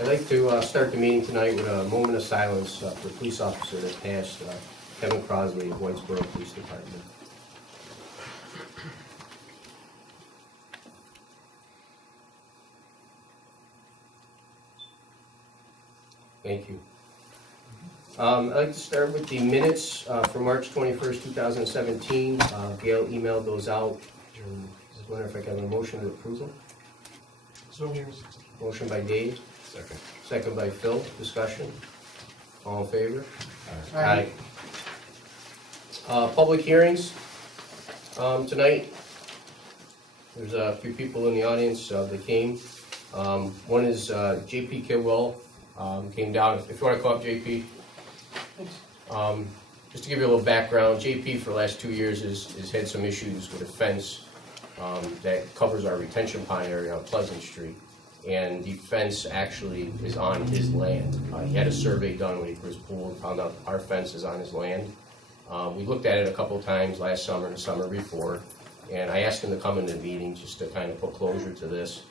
I'd like to start the meeting tonight with a moment of silence for a police officer that passed, Kevin Crosley of Whitesboro Police Department. Thank you. I'd like to start with the minutes for March 21st, 2017. Gail emailed those out. I was wondering if I could have a motion to approve them. So moved. Motion by Dave. Second. Second by Phil. Discussion. All in favor? Aye. Public hearings tonight. There's a few people in the audience that came. One is JP Kidwell. Came down. If you want to call up JP. Just to give you a little background, JP for the last 2 years has had some issues with a fence that covers our retention pond area on Pleasant Street. And the fence actually is on his land. He had a survey done when he first pulled and found out our fence is on his land. We looked at it a couple of times last summer and the summer before, and I asked him to come into the meeting just to kind of put closure to this.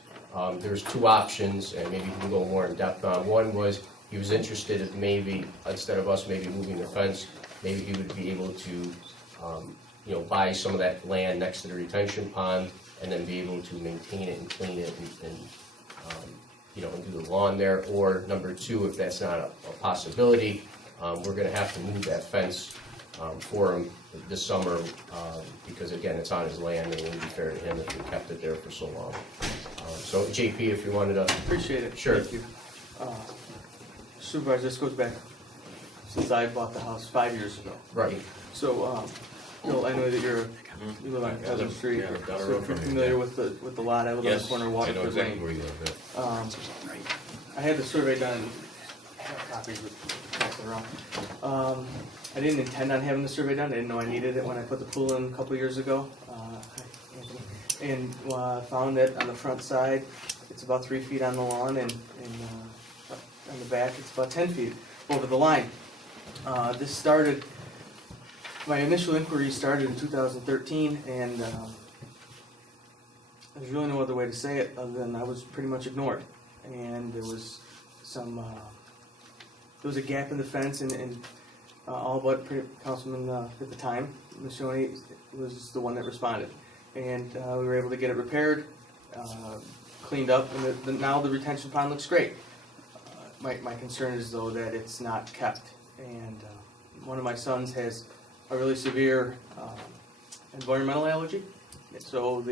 There's two options, and maybe we can go more in depth on. One was he was interested if maybe, instead of us maybe moving the fence, maybe he would be able to buy some of that land next to the retention pond and then be able to maintain it and clean it and do the lawn there. Or number two, if that's not a possibility, we're going to have to move that fence for him this summer because again, it's on his land and it wouldn't be fair to him if we kept it there for so long. So JP, if you wanted to. Appreciate it. Sure. Thank you. Supervisor, this goes back since I bought the house 5 years ago. Right. So, Bill, I know that you live on Pleasant Street, down the so road if you're from me, familiar yeah. with the lot, I live on the corner of I know Waterford exactly Lane. where you live, I had the survey done, I have copies of passing around. I didn't intend on having the survey done, I didn't know I needed it when I put the pool in a couple years ago. And found that on the front side, it's about 3 feet on the lawn, and on the back, it's about 10 feet over the line. My initial inquiry started in 2013, and there's really no other way to say it other than I was pretty much ignored. And there was a gap in the fence, and all but Councilman at the time, Michonne, was the one that responded. And we were able to get it repaired, cleaned up, and now the retention pond looks great. My concern is though that it's not kept, and one of my sons has a really severe environmental allergy. So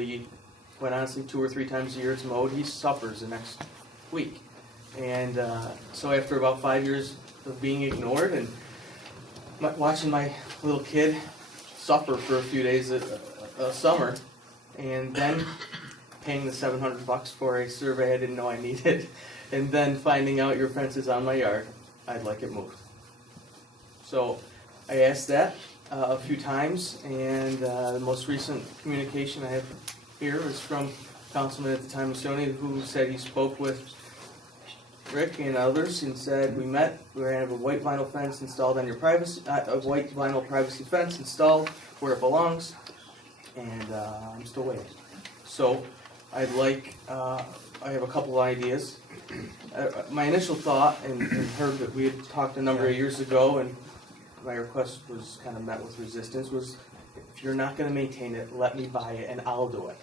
quite honestly, 2 or 3 times a year it's mowed. He suffers the next week, and so after about 5 years of being ignored and watching my little kid suffer for a few days a summer, and then paying the $700 for a survey I didn't know I needed, and then finding out your fence is on my yard, I'd like it moved. So I asked that a few times, and the most recent communication I have here is from Councilman at the time, Michonne, who said he spoke with Rick and others and said we were going to have a white vinyl fence installed on your privacy, a white vinyl privacy fence installed where it belongs, and I'm still waiting. So I have a couple of ideas. My initial thought, and heard that we had talked a number of years ago, and my request was kind of met with resistance, was if you're not going to maintain it, let me buy it and I'll do it.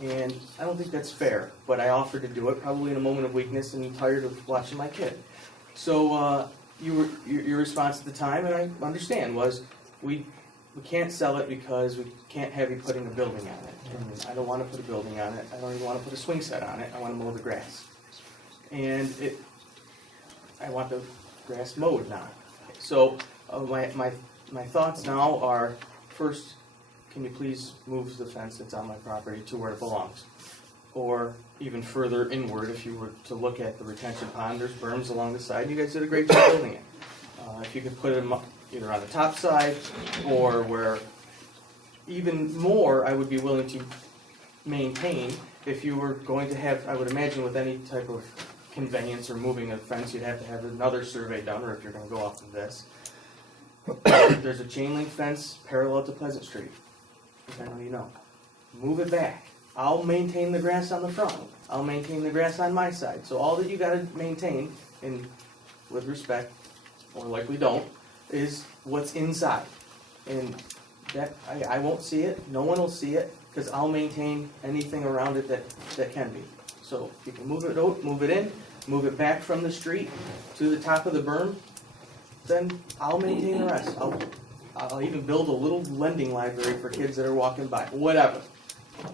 And I don't think that's fair, but I offered to do it, probably in a moment of weakness and tired of watching my kid. So your response at the time, and I understand, was we can't sell it because we can't have you putting a building on it. And I don't want to put a building on it. I don't even want to put a swing set on it. I want to mow the grass. And I want the grass mowed now. So my thoughts now are, first, can you please move the fence that's on my property to where it belongs? Or even further inward, if you were to look at the retention pond, there's berms along the side. You guys did a great job building it. If you could put it either on the top side or where, even more, I would be willing to maintain if you were going to have, I would imagine with any type of conveyance or moving a fence, you'd have to have another survey done, or if you're going to go off of this. There's a chain link fence parallel to Pleasant Street, which I know you know. Move it back. I'll maintain the grass on the front. I'll maintain the grass on my side. So all that you gotta maintain, and with respect, or likely don't, is what's inside. And that, I won't see it, no one will see it, because I'll maintain anything around it that can be. So if you can move it out, move it in, move it back from the street to the top of the berm, then I'll maintain the rest. I'll even build a little lending library for kids that are walking by, whatever.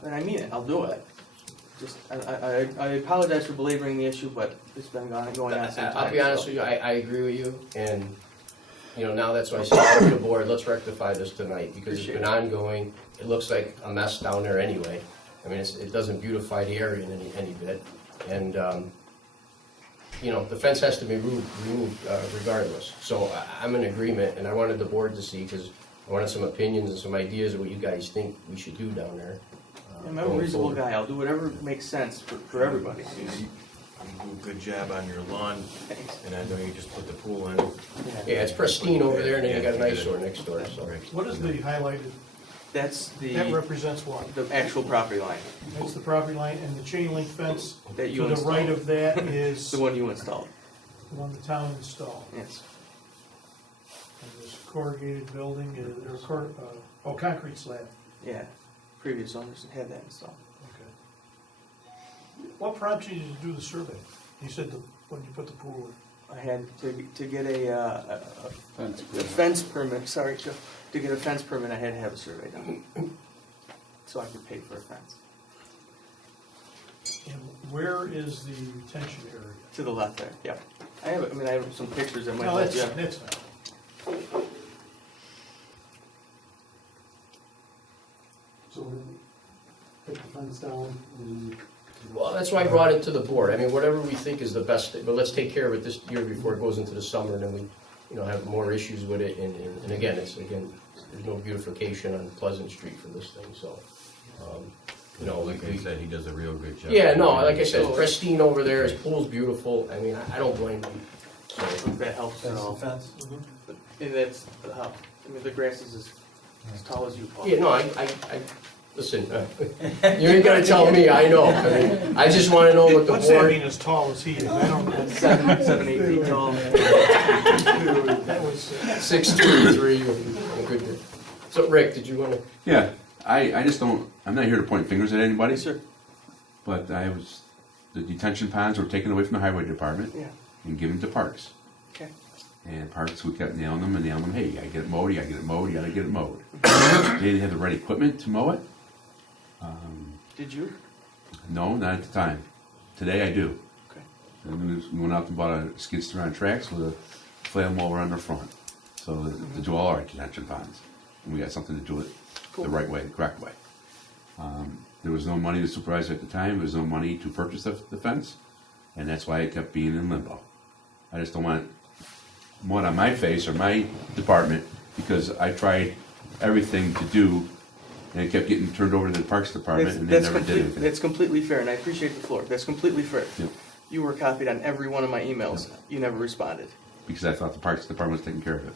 And I mean it, I'll do it. Just, I apologize for belaboring the issue, but it's been going on some time. I'll be honest with you, I agree with you, and, you know, now that's why I said to the board, let's rectify this tonight, because it's been ongoing. It looks like a mess down there anyway. I mean, it doesn't beautify the area in any bit, and, you know, the fence has to be removed regardless. So I'm in agreement, and I wanted the board to see, because I wanted some opinions and some ideas of what you guys think we should do down there. I'm a reasonable guy, I'll do whatever makes sense for everybody. You do a good job on your lawn, and I know you just put the pool in. Yeah, it's pristine over there, and then you got an eyesore next door, so. What is the highlighted, That's that represents what? the actual property line That's the property line, and the chain link fence that you to the installed. right of that is The the one you installed, one the town installed. yes. And this corrugated building, or concrete slab. Yeah, previous owners had that installed. Okay. What prompted you to do the survey? You said when you put the pool in. I had to get a fence permit, sorry, Joe. To get a fence permit, I had to have a survey done. So I could pay for a fence. And where is the retention area? To the left there, yep. I have some pictures that might No, help you. that's fine. So take the fence down and Well, that's why I brought it to the board. I mean, whatever we think is the best, but let's take care of it this year before it goes into the summer, and then we, you know, have more issues with it. And again, there's no beautification on Pleasant Street for this thing, so, you know, Like I said, he does a real good job. yeah, no, like I said, it's pristine over there, his pool's beautiful. I mean, I don't blame him. So, If that helps at all. fence. And that's, the grass is as tall as you, Paul. yeah, no, I listen, you ain't gonna tell me, I know. I mean, I just wanna know what the What's that board. mean as tall as he is? I don't know. 7, 8 feet tall. That was, 6'2", 3", good. So, Rick, did you wanna? Yeah, I just don't, I'm not here to point fingers at anybody, Yes, sir. but the detention ponds were taken away from the highway department Yeah, and given to parks. okay. And parks, we kept nailing them, hey, you gotta get it mowed, you gotta get it mowed, you gotta get it mowed. They didn't have the right equipment to mow it. Did you? No, not at the time. Today I do. Okay. And we went out and bought a skid steer on tracks with a flail mower on the front. So to do all our detention ponds. And we got something to do it Cool. the right way, the correct way. There was no money to supervise at the time, there was no money to purchase the fence, and that's why it kept being in limbo. I just don't want mud on my face or my department, because I tried everything to do, and it kept getting turned over to the Parks Department, and they never did anything. That's completely fair, and I appreciate the floor. That's completely fair. Yep. You were copied on every one of my emails. You never responded. Because I thought the Parks Department was taking care of it.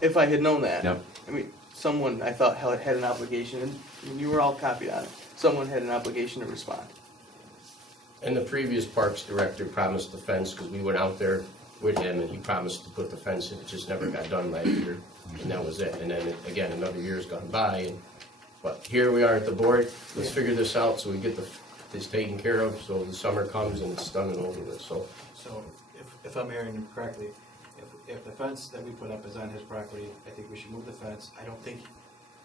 If I had known that. Yep. I mean, someone I thought had an obligation, and you were all copied on it. Someone had an obligation to respond. And the previous parks director promised the fence, because we went out there with him, and he promised to put the fence in. It just never got done last year, and that was it. And then, again, another year's gone by, but here we are at the board. Let's figure this out so we get this taken care of, so the summer comes and it's done and over with, so. So if I'm hearing you correctly, if the fence that we put up is on his property, I think we should move the fence. I don't think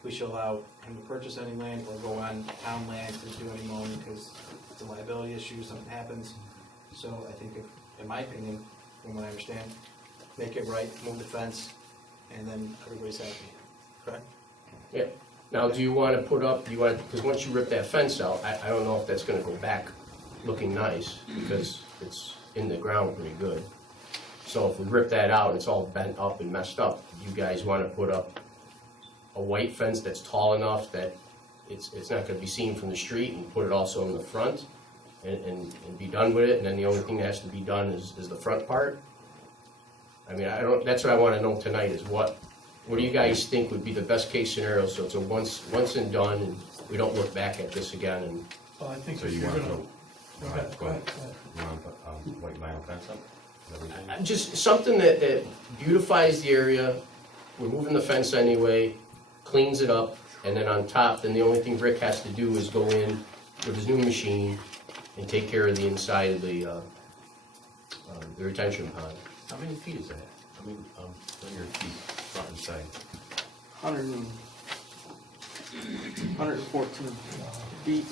we should allow him to purchase any land or go on town land to do any mowing, because it's a liability issue, something happens. So I think in my opinion, from what I understand, make it right, move the fence, and then everybody's happy, correct? Yeah. Now, do you want to put up, because once you rip that fence out, I don't know if that's going to go back looking nice, because it's in the ground pretty good. So if we rip that out, it's all bent up and messed up. Do you guys want to put up a white fence that's tall enough that it's not going to be seen from the street, and put it also in the front and be done with it? And then the only thing that has to be done is the front part? I mean, that's what I want to know tonight, is what What do you guys think would be the best case scenario, so it's a once and done, and we don't look back at this again, and, Well, I think So if you you're want gonna, to, go ahead, go ahead. you want to put, white vinyl fence up? Is that what you're saying? just something that beautifies the area, we're moving the fence anyway, cleans it up, and then on top, then the only thing Rick has to do is go in with his new machine and take care of the inside of the retention pond. How many feet is that? I mean, linear feet, front and side. 114 feet.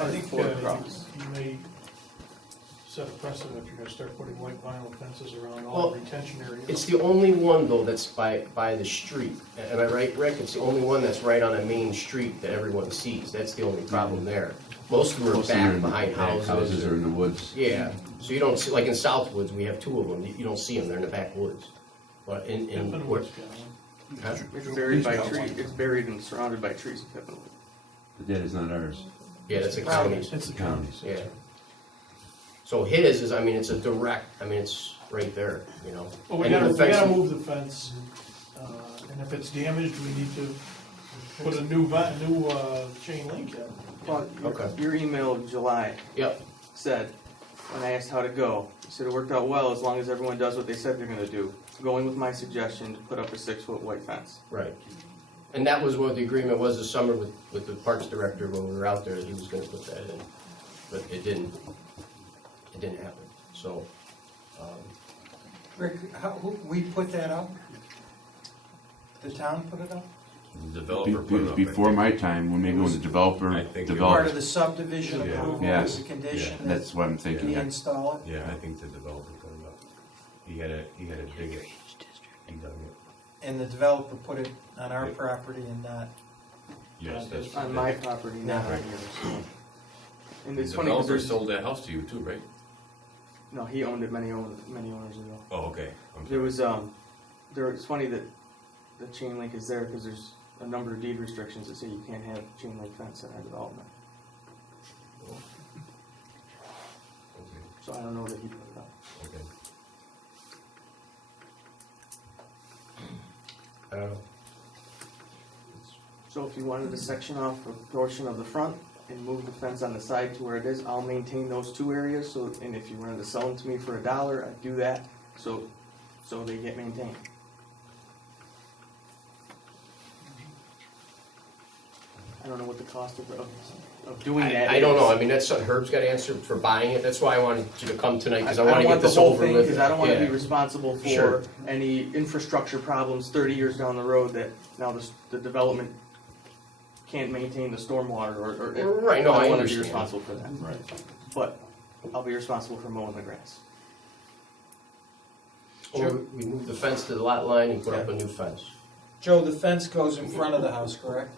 I think Four across. you may set a precedent if you're gonna start putting white vinyl fences around all Well, the retention areas. It's the only one, though, that's by the street. Am I right, Rick? It's the only one that's right on a main street that everyone sees. That's the only problem there. Most of them are Most of them are back in behind back houses. or in the woods. Yeah, so you don't see, like in Southwoods, we have two of them. You don't see them, they're in the backwoods. But in, Pippenwood's got one. huh? It's buried by trees. It's buried and surrounded by trees in Pippenwood. But that is not ours. Yeah, that's a county. It's the Counties. counties. Yeah. So his is, I mean, it's a direct, I mean, it's right there, you know. Well, we And then gotta, the we gotta fence- move the fence, and if it's damaged, we need to put a new chain link in. Well, Okay. your email of July Yep, said, when I asked how to go, you said it worked out well as long as everyone does what they said they're gonna do. Going with my suggestion to put up a 6-foot white fence. right. And that was what the agreement was this summer with the parks director when we were out there, he was gonna put that in. But it didn't happen, so. Rick, we put that up? The town put it up? The developer put it up. Before my time, when maybe when the developer I think you're Part of developed, the subdivision Yeah. approval Yes. was a condition that that's what I'm he thinking. install it? Yeah, I think the developer put it up. He had to dig it. He dug it. And the developer put it on our Yeah. property and not, Yes, that's. On my property, not on Right. yours. And The it's funny because developer there's, sold that house to you too, right? no, he owned it many owners ago. Oh, okay. I'm There sorry. was, it's funny that the chain link is there because there's a number of deed restrictions that say you can't have chain link fence in our development. Okay, So I don't know that he put it up. okay. I don't know. So if you wanted to section off a portion of the front and move the fence on the side to where it is, I'll maintain those two areas, so, and if you wanted to sell them to me for $1, I'd do that, so they get maintained. I don't know what the cost of doing that is. I don't know, I mean, that's something Herb's got to answer for buying it, that's why I wanted you to come tonight, because I don't want to get the this whole over thing, with. because I don't want to Yeah. be responsible for Sure. any infrastructure problems 30 years down the road that now the development can't maintain the stormwater or. Right, no, I don't want to be understand. responsible for that. Right. But I'll be responsible for mowing the grass. Or we move the fence to the lot line and put up a new fence. Joe, the fence goes in front of the house, correct?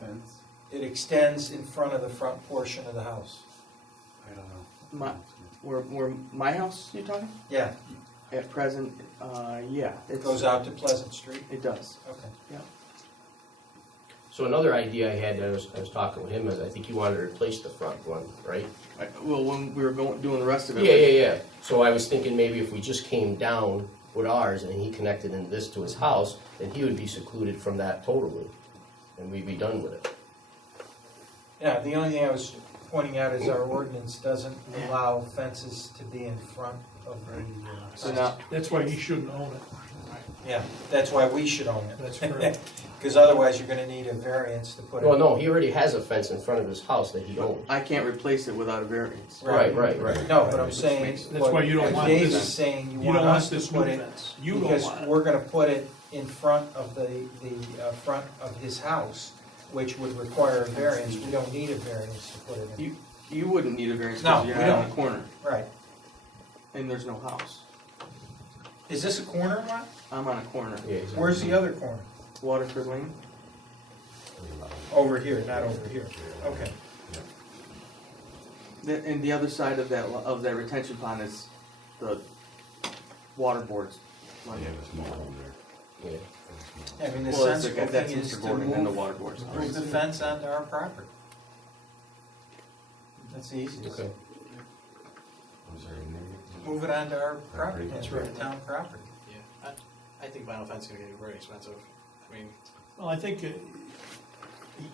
Fence, It extends in front of the front portion of the house. I don't know. Where my house, you're talking? Yeah, At present, yeah. it goes out to Pleasant Street. It does, Okay. yeah. So another idea I had, that I was talking with him, is I think he wanted to replace the front one, right? Well, when we were doing the rest of it. Yeah. So I was thinking maybe if we just came down with ours and he connected in this to his house, then he would be secluded from that totally, and we'd be done with it. Yeah, the only thing I was pointing out is our ordinance doesn't allow fences to be in front of the. So now, That's why he shouldn't own it. Yeah, that's why we should own it. That's correct. Because otherwise you're gonna need a variance to put it. Well, no, he already has a fence in front of his house that he owns. I can't replace it without a variance. Right. No, but I'm saying. That's why you don't want Dave this- is saying You don't want us to this put new it, fence. You don't because want it. we're gonna put it in front of the front of his house, which would require a variance. We don't need a variance to put it in. You wouldn't need a variance No, because you're we not on a don't. corner Right. and there's no house. Is this a corner lot? I'm on a corner. Yeah, exactly. Where's the other corner? Waterford Lane. Over here, not over here. Okay. And the other side of that retention pond is the water board's They money. have a small home there. Yeah. I mean, the Well, that's sensible that's thing is Mr. to Gordon and the move water board's. the fence onto our property. That's the easiest. Okay. Was there a name? Move it onto our property, That's that's right. town property. I think vinyl fence is gonna get very expensive. I mean, Well, I think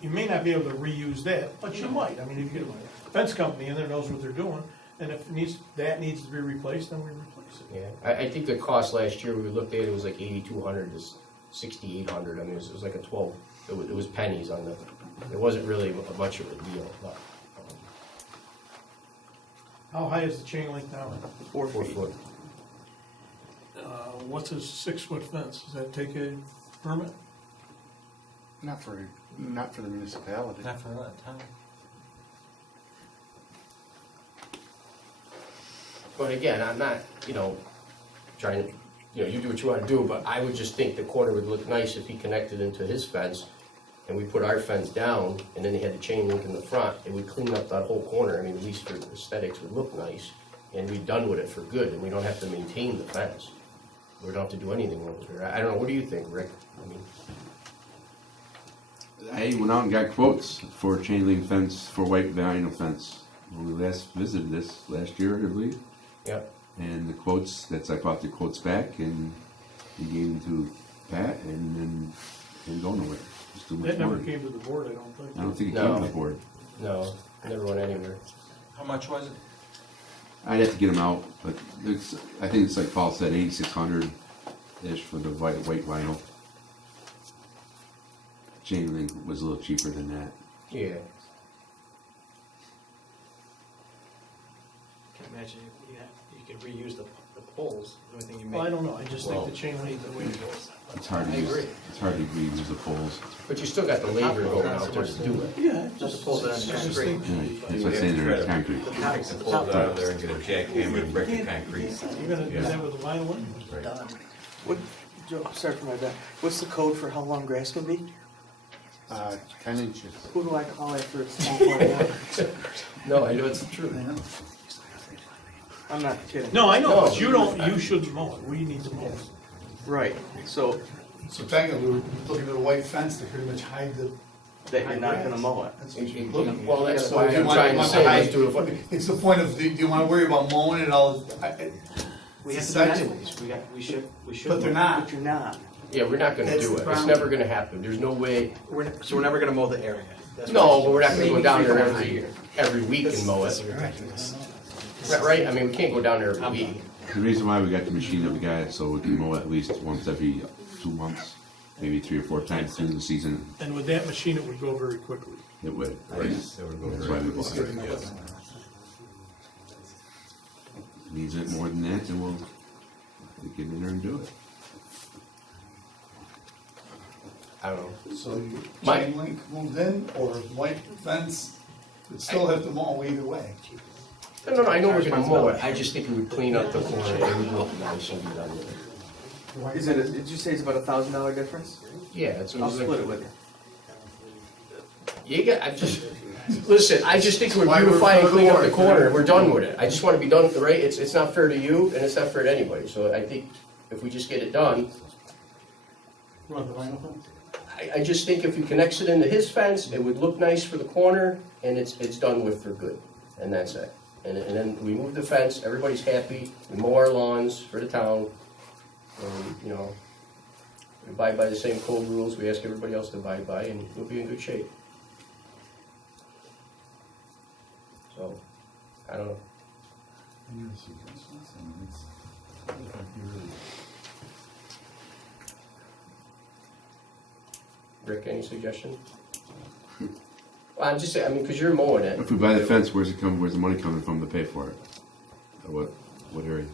you may not be able to reuse that, but you might. I mean, if you get a fence company in there knows what they're doing, and if that needs to be replaced, then we replace it. Yeah, I think the cost last year, we looked at it, was like 8,200 to 6,800. I mean, it was like a 12, it was pennies on the, it wasn't really much of a deal, but. How high is the chain link now? 4 4 feet. foot. What's a 6-foot fence? Does that take a permit? Not for the municipality. Not for a town. But again, I'm not, trying to, you do what you want to do, but I would just think the corner would look nice if he connected into his fence, and we put our fence down, and then he had the chain link in the front, it would clean up that whole corner. I mean, at least for aesthetics, would look nice, and we're done with it for good, and we don't have to maintain the fence. We don't have to do anything with it. I don't know, what do you think, Rick? I went out and got quotes for a chain link fence, for white vinyl fence. When we last visited this last year, I believe. Yep. And the quotes, I bought the quotes back and he gave them to Pat and then didn't go nowhere. Just too much That never money. came to the board, I don't think. I don't think it No. came to the board. No, never went anywhere. How much was it? I'd have to get them out, but I think it's like Paul said, 8,600-ish for the white vinyl. Chain link was a little cheaper than that. Yeah. I can imagine you could reuse the poles, the only thing you Well, I make. don't know, I just think the chain link is the way to go. It's hard to I use. agree. It's hard to reuse the poles. But you still got the labor going out there to do it. Yeah, Just to pull it on I just concrete. think Right. That's what I'm saying, they're concrete. Take the poles out of there and get a jackhammer and break the concrete. you're gonna do that with a vinyl one? What, Joe, sorry for my bad. What's the code for how long grass can be? 10 inches. Who do I call after it's 1.1? No, I know it's the truth. I'm not kidding. No, I know, No. but you shouldn't mow it, we need to mow it. Right, so So technically, we're looking at a white fence to pretty much hide the. that you're not gonna mow it. That's what you're looking at. Well, that's So why do you I'm want- trying to want say, hide- let's do it. It's the point of, do you wanna worry about mowing it all? We have to do it anyways, we should. But they're not. But you're not. Yeah, we're not gonna That's do the it. It's problem. never gonna happen. There's no way. So we're never gonna mow the area. That's No, what- but we're not gonna go down there Maybe every week and mow it. Right? I mean, we can't go down there every week. The reason why we got the machine that we got, so we can mow at least once every 2 months, maybe 3 or 4 times through the season. And with that machine, it would go very quickly. It would. Right, that would go That's very why we well. bought it. Yes. Needs it more than that, then we'll get in there and do it. I don't know. So you My- chain link moved in or white fence, would still have to mow either way. No, I know we're gonna mow it. I just think it would clean up the corner. It would look nice and be done with it. Is it, did you say it's about $1,000 difference? Yeah, it's. I'll split it with you. You got, listen, I just think we're Why we're beautifying and for the cleaning up the board. corner, and we're done with it. I just wanna be done with the right, it's not fair to you, and it's not fair to anybody, so I think if we just get it done, You want the vinyl fence? I just think if he connects it into his fence, it would look nice for the corner, and it's done with for good, and that's it. And then we move the fence, everybody's happy, we mow our lawns for the town, and, we abide by the same code rules we ask everybody else to abide by, and we'll be in good shape. So, I don't know. Rick, any suggestions? Well, I'm just saying, because you're mowing it. If we buy the fence, where's the money coming from to pay for it? What area?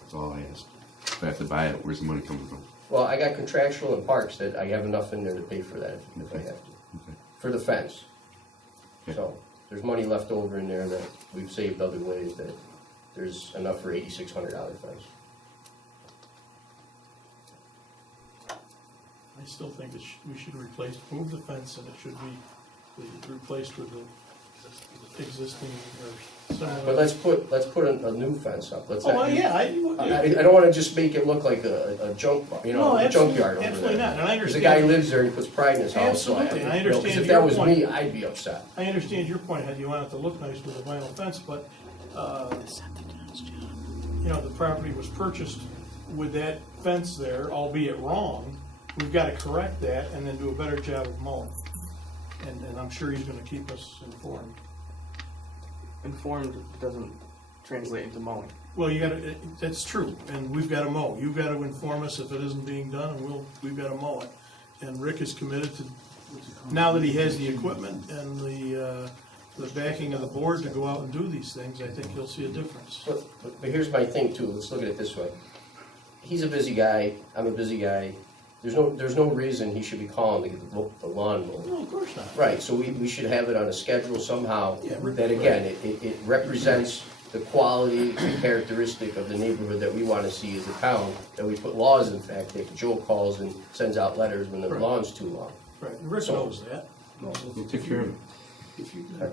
That's all I ask. If I have to buy it, where's the money coming from? Well, I got contractual and parks that I have enough in there to pay for that if I have to, Okay. for the fence. Okay. So, there's money left over in there that we've saved other ways that there's enough for $8,600 fence. I still think we should move the fence, and it should be replaced with the existing or similar. But let's put a new fence up. Let's. Oh, yeah, I don't wanna just make it look like a junk, No, a junkyard over there. absolutely not, and I Because understand. the guy lives there and he puts pride in his house, so Absolutely, and I because understand if that your was point. me, I'd be upset. I understand your point, how you want it to look nice with a vinyl fence, but, the property was purchased with that fence there, albeit wrong, we've gotta correct that and then do a better job of mowing. And I'm sure he's gonna keep us informed. Informed doesn't translate into mowing. Well, you gotta, that's true, and we've gotta mow. You've gotta inform us if it isn't being done, and we've gotta mow it. And Rick is committed to, now that he has the equipment and the backing of the board to go out and do these things, I think he'll see a difference. But here's my thing too, let's look at it this way. He's a busy guy, I'm a busy guy. There's no reason he should be calling to get the lawn mowed. No, of course not. Right, so we should have it on a schedule somehow, Yeah, that again, it represents the quality and characteristic of the neighborhood that we wanna see as a town, that we put laws, in fact, that Joe calls and sends out letters when the Right. lawn's too long. Right, and Rick So- knows that. We'll take care of it. If you could,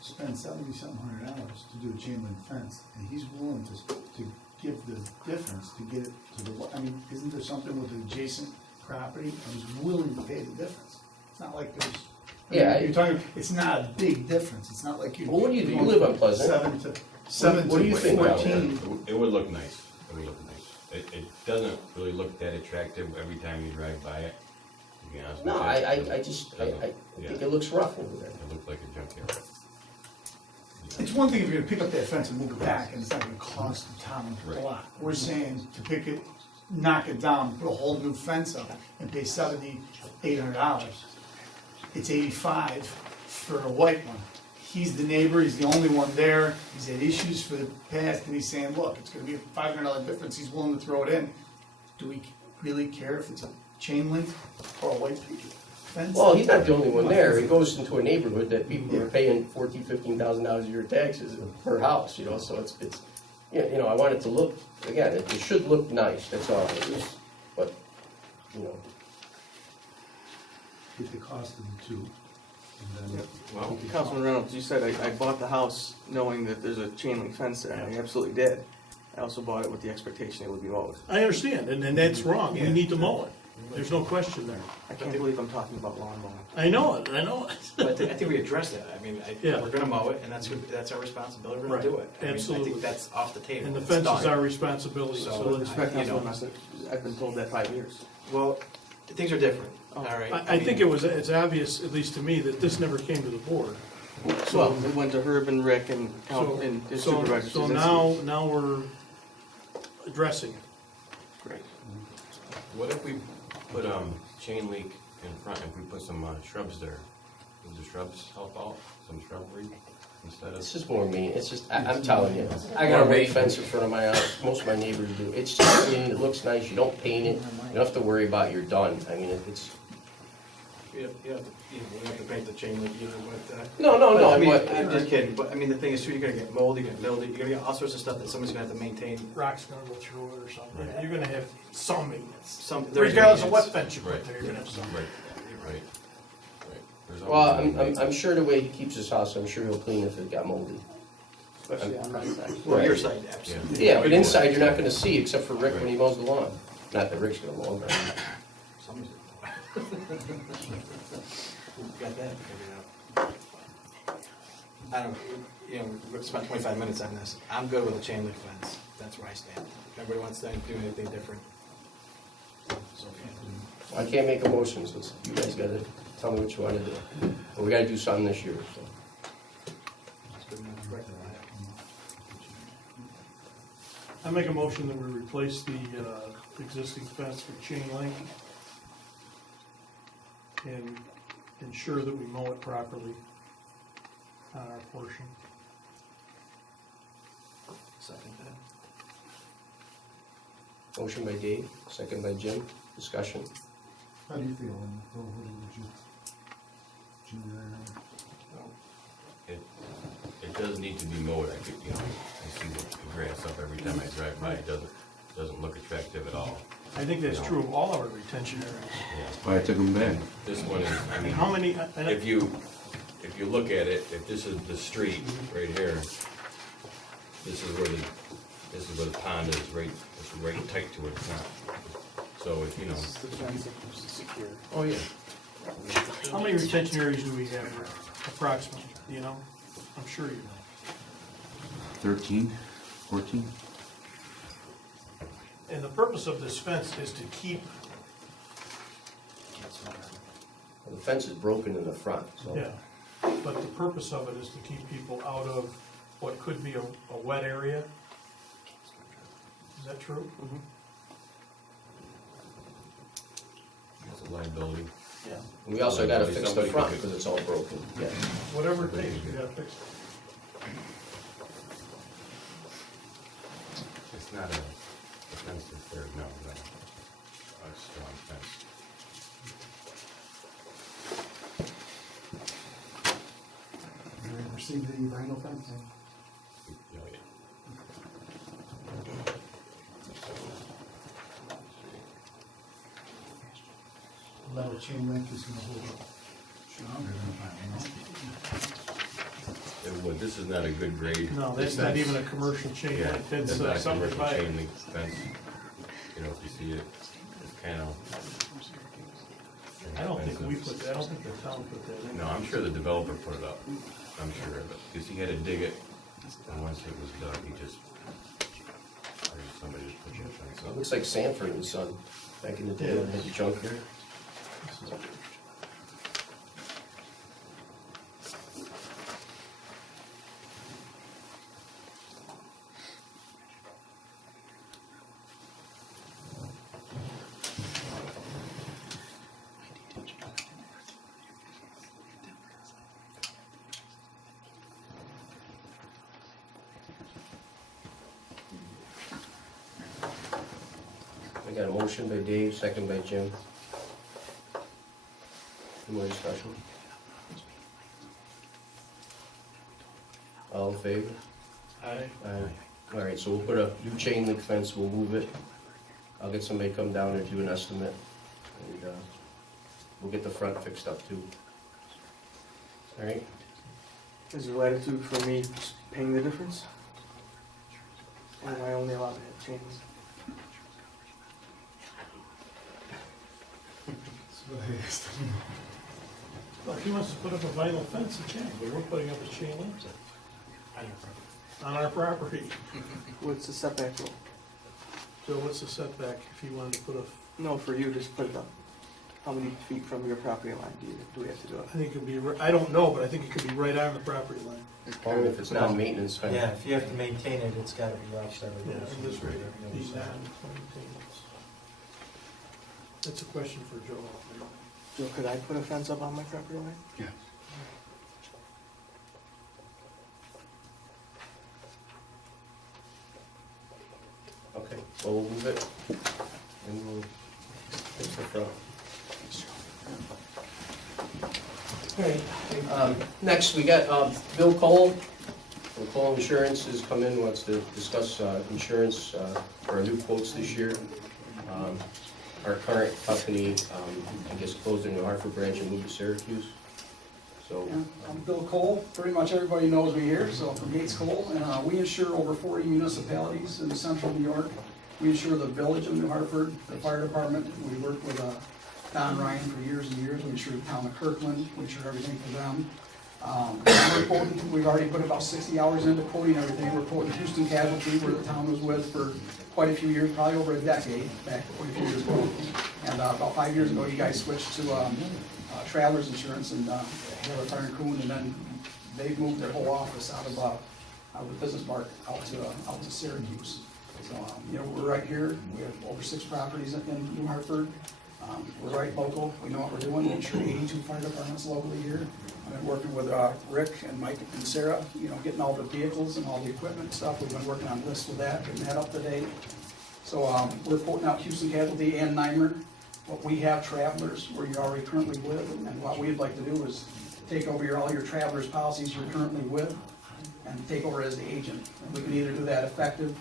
spend $70-something hundred to do a chain link fence, and he's willing to give the difference to get it to the, I mean, isn't there something with the adjacent property, and he's willing to pay the difference? It's not like there's, Yeah, you're talking, it's not a big difference, it's not like you. Well, what do you do? You live on Pleasant. Seven What do you to think, Alan? 14. It would look nice, it would look nice. It doesn't really look that attractive every time you drive by it, to be honest with No, you. I think it looks rough over there. It looked like a junkyard. It's one thing if you're gonna pick up that fence and move it back, and it's not gonna cost the town a Right. lot. We're saying to pick it, knock it down, put a whole new fence up, and pay $7,800. It's $85 for a white one. He's the neighbor, he's the only one there, he's had issues for the past, and he's saying, look, it's gonna be a $500 difference, he's willing to throw it in. Do we really care if it's a chain link or a white fence? Well, he's not the only one there. He goes into a neighborhood that people are paying $14,000-$15,000 a year taxes per house, you know, so it's, you know, I want it to look, again, it should look nice, that's all it is. But, you know, Get the cost of the two, and then. Well, Councilman Reynolds, you said I bought the house knowing that there's a chain link fence there, and I absolutely did. I also bought it with the expectation it would be mowed. I understand, and that's wrong. We need to mow it. There's no question there. I can't believe I'm talking about lawn mowing. I know it, I know it. But I think we addressed that. I mean, Yeah. we're gonna mow it, and that's our responsibility, we're Right. gonna do it. I mean, I Absolutely. think that's off the table. And the It's fence is done. our responsibility, So- so let's, Respect, you know. Councilman, I've been told that 5 years. Well, things are different, Oh. all right? I think it's obvious, at least to me, that this never came to the board. Well, it went to Herb and Rick and So, and his so, supervisors. so now we're addressing it. Great. what if we put, chain link in front, if we put some shrubs there? Would the shrubs help out, some shrubbery instead of? it's just more mean, it's just, I'm telling you, I got a white fence in front of my house, most of my neighbors do. It's just clean, it looks nice, you don't paint it, you don't have to worry about you're done. I mean, it's, You don't have to paint the chain link either, but, no, I mean, but- I'm just kidding, but I mean, the thing is, too, you're gonna get mold, you're gonna mildew, you're gonna get all sorts of stuff that somebody's gonna have to maintain. Rock's gonna go through it or something. You're gonna have some maintenance. There's Regardless of what maintenance. fence you put Right. there, you're gonna have some. Right, right. There's well, always- I'm sure the way he keeps his house, I'm sure he'll clean if it got moldy. Especially on my side. Well, your Right. side, absolutely. Yeah, but inside, you're not gonna see, except for Rick when he mows the lawn. Not that Rick's gonna mow, but. Somebody's got that figured out. I don't, we've spent 25 minutes on this. I'm good with a chain link fence. That's where I stand. If everybody wants to do anything different. So, I can't make a motion, so you guys gotta tell me what you wanna do. But we gotta do something this year, so. that's good enough. I make a motion that we replace the existing fence with chain link and ensure that we mow it properly on our portion. Second that. Motion by Dave, second by Jim, discussion. How do you feel, and would you? Junior, It does need to be mowed, I could, I see the grass up every time I drive by, it doesn't look attractive at all. I think that's true of all our retention areas. That's why I took them back. This one is, I mean, How many, if you look at it, if this is the street right here, this is where the pond is, right, it's right tight to it, it's not. So if, This is the fence that keeps it secure. oh yeah, how many retention areas do we have here, approximately, do you know? I'm sure you know. 13, 14? And the purpose of this fence is to keep, The fence is broken in the front, so. yeah, but the purpose of it is to keep people out of what could be a wet area. Is that true? It's a liability. Yeah. And we also gotta fix the Somebody front, could- because it's all broken, yeah. Whatever it takes, we gotta fix it. It's not a fence that's there, no, no. A strong fence. You ever see the vinyl fence? Yeah, yeah. Metal chain link is gonna hold up stronger than vinyl, It would, this is not a good grade. No, that's not even a commercial chain Yeah, link, that's that's not a something commercial by, chain link fence. You know, if you see it, it's kind of. I don't think we put that, I don't think the town put that in. No, I'm sure the developer put it up, I'm sure of it, because he had to dig it, and once it was done, he just, or somebody just put that fence It up. looks like Sanford and Son, back in the day, when they had the junkyard. I got a motion by Dave, second by Jim. Any more discussion? All in favor? Aye. All right, so we'll put a new chain link fence, we'll move it. I'll get somebody to come down and do an estimate. And we'll get the front fixed up too. All right? Is there latitude for me just paying the difference? Or am I only allowed to have chains? That's what I asked him. Well, if he wants to put up a vinyl fence, he can, but we're putting up a chain link on our property. What's the setback rule? So what's the setback if he wanted to put a, No, for you, just put it up. How many feet from your property line do we have to do it? I think it could be, I don't know, but I think it could be right on the property line. Only if it's not a maintenance fence. Yeah, if you have to maintain it, it's gotta be offset. Yeah, and this way, these non-maintenance. That's a question for Joe. Joe, could I put a fence up on my property line? Yeah. Okay, well, we'll move it. And we'll fix the front. Okay, next, we got Bill Cole. Bill Cole Insurance has come in, wants to discuss insurance for our new quotes this year. Our current company, I guess, closed in the Hartford branch and moved to Syracuse. So, I'm Bill Cole. Pretty much everybody knows me here, so from Gates Cole. And we insure over 40 municipalities in central New York. We insure the village of New Hartford, the fire department. We worked with Don Ryan for years and years. We insure the town of Kirkland. We insure everything for them. We're quoting, we've already put about 60 hours into quoting everything. We're quoting Houston Casualty, where the town was with for quite a few years, probably over a decade, back quite a few years ago. And about 5 years ago, you guys switched to Travelers Insurance and Taylor Fire and Coon, and then they've moved their whole office out of the business park out to Syracuse. So, you know, we're right here. We have over 6 properties in New Hartford. We're right local. We know what we're doing. We insure 82 fire departments locally here. I've been working with Rick and Mike and Sarah, you know, getting all the vehicles and all the equipment and stuff. We've been working on lists with that, getting that up to date. So we're quoting out Houston Casualty and Nymer. What we have Travelers, where you're already currently with, and what we'd like to do is take over all your Travelers policies you're currently with and take over as the agent. And we can either do that effective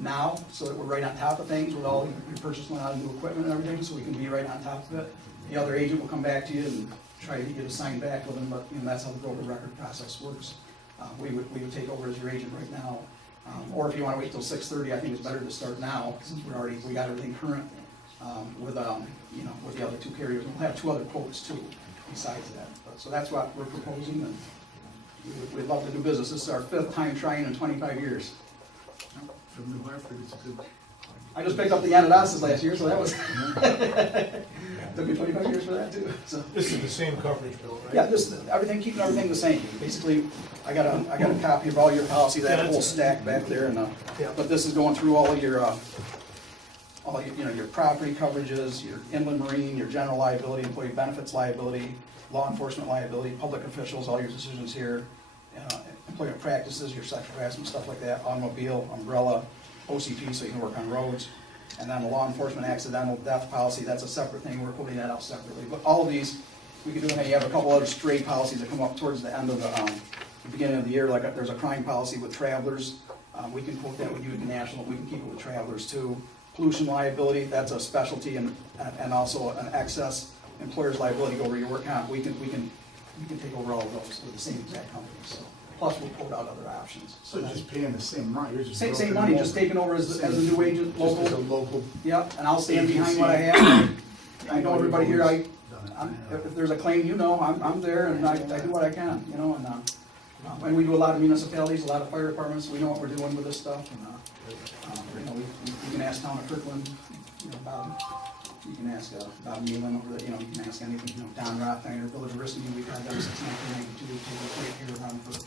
now, so that we're right on top of things with all your purchase money on new equipment and everything, so we can be right on top of it. The other agent will come back to you and try to get you to sign back with them, but you know, that's how the broker record process works. We would take over as your agent right now. Or if you want to wait till 6:30, I think it's better to start now, since we got everything current with you know, with the other 2 carriers. We'll have 2 other quotes too, besides that. So that's what we're proposing, and we'd love to do business. This is our 5th time trying in 25 years. From New Hartford, it's a good. I just picked up the Anados's last year, so that was, took me 25 years for that too, so. This is the same coverage bill, right? Yeah, this, everything, keeping everything the same. Basically, I got a copy of all your policies, I have a whole stack back there, and, Yeah. but this is going through all of your, your property coverages, your inland marine, your general liability, employee benefits liability, law enforcement liability, public officials, all your decisions here, employment practices, your sexual harassment, stuff like that, automobile, umbrella, OCP, so you can work on roads, and then the law enforcement accidental death policy, that's a separate thing, we're putting that out separately. But all of these, we can do, and then you have a couple other stray policies that come up towards the end of the beginning of the year, like there's a crime policy with travelers, we can quote that with you national, we can keep it with travelers too. Pollution liability, that's a specialty, and also an excess employer's liability over your work comp, we can take over all of those with the same exact company, so. Plus, we'll quote out other options. So just paying the same money, you're just. Same broken money, them just over. taking over as a new agent, Just as a local. local. Yep, and I'll stand behind what I have. I know everybody here, Done it. if there's a claim, I'm there, and I do what I can, and we do a lot of municipalities, a lot of fire departments, we know what we're doing with this stuff, and, you can ask Town of Kirkland, Bob, you can ask, Bob Nealon over there, you can ask anything, Don Rothsteiner, Village of Risky, we've had them since 1992, taking great care of them for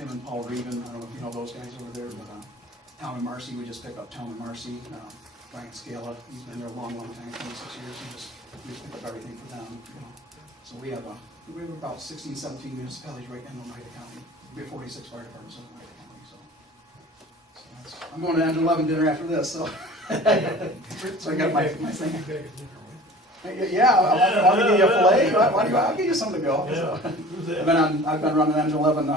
him and Paul Reven, I don't know if you know those guys over there, but, Town and Marcy, we just picked up Town and Marcy, Brian Scala, he's been there a long, long time, 26 years, we just picked up everything for them, So we have about 16, 17 municipalities right in Oneida County, we have 46 fire departments in Oneida County, so that's, I'm going to Engine 11 dinner after this, so. So I got my thing. Yeah, I'll give you a fillet, I'll give you something to go. Yeah. I've been running Engine 11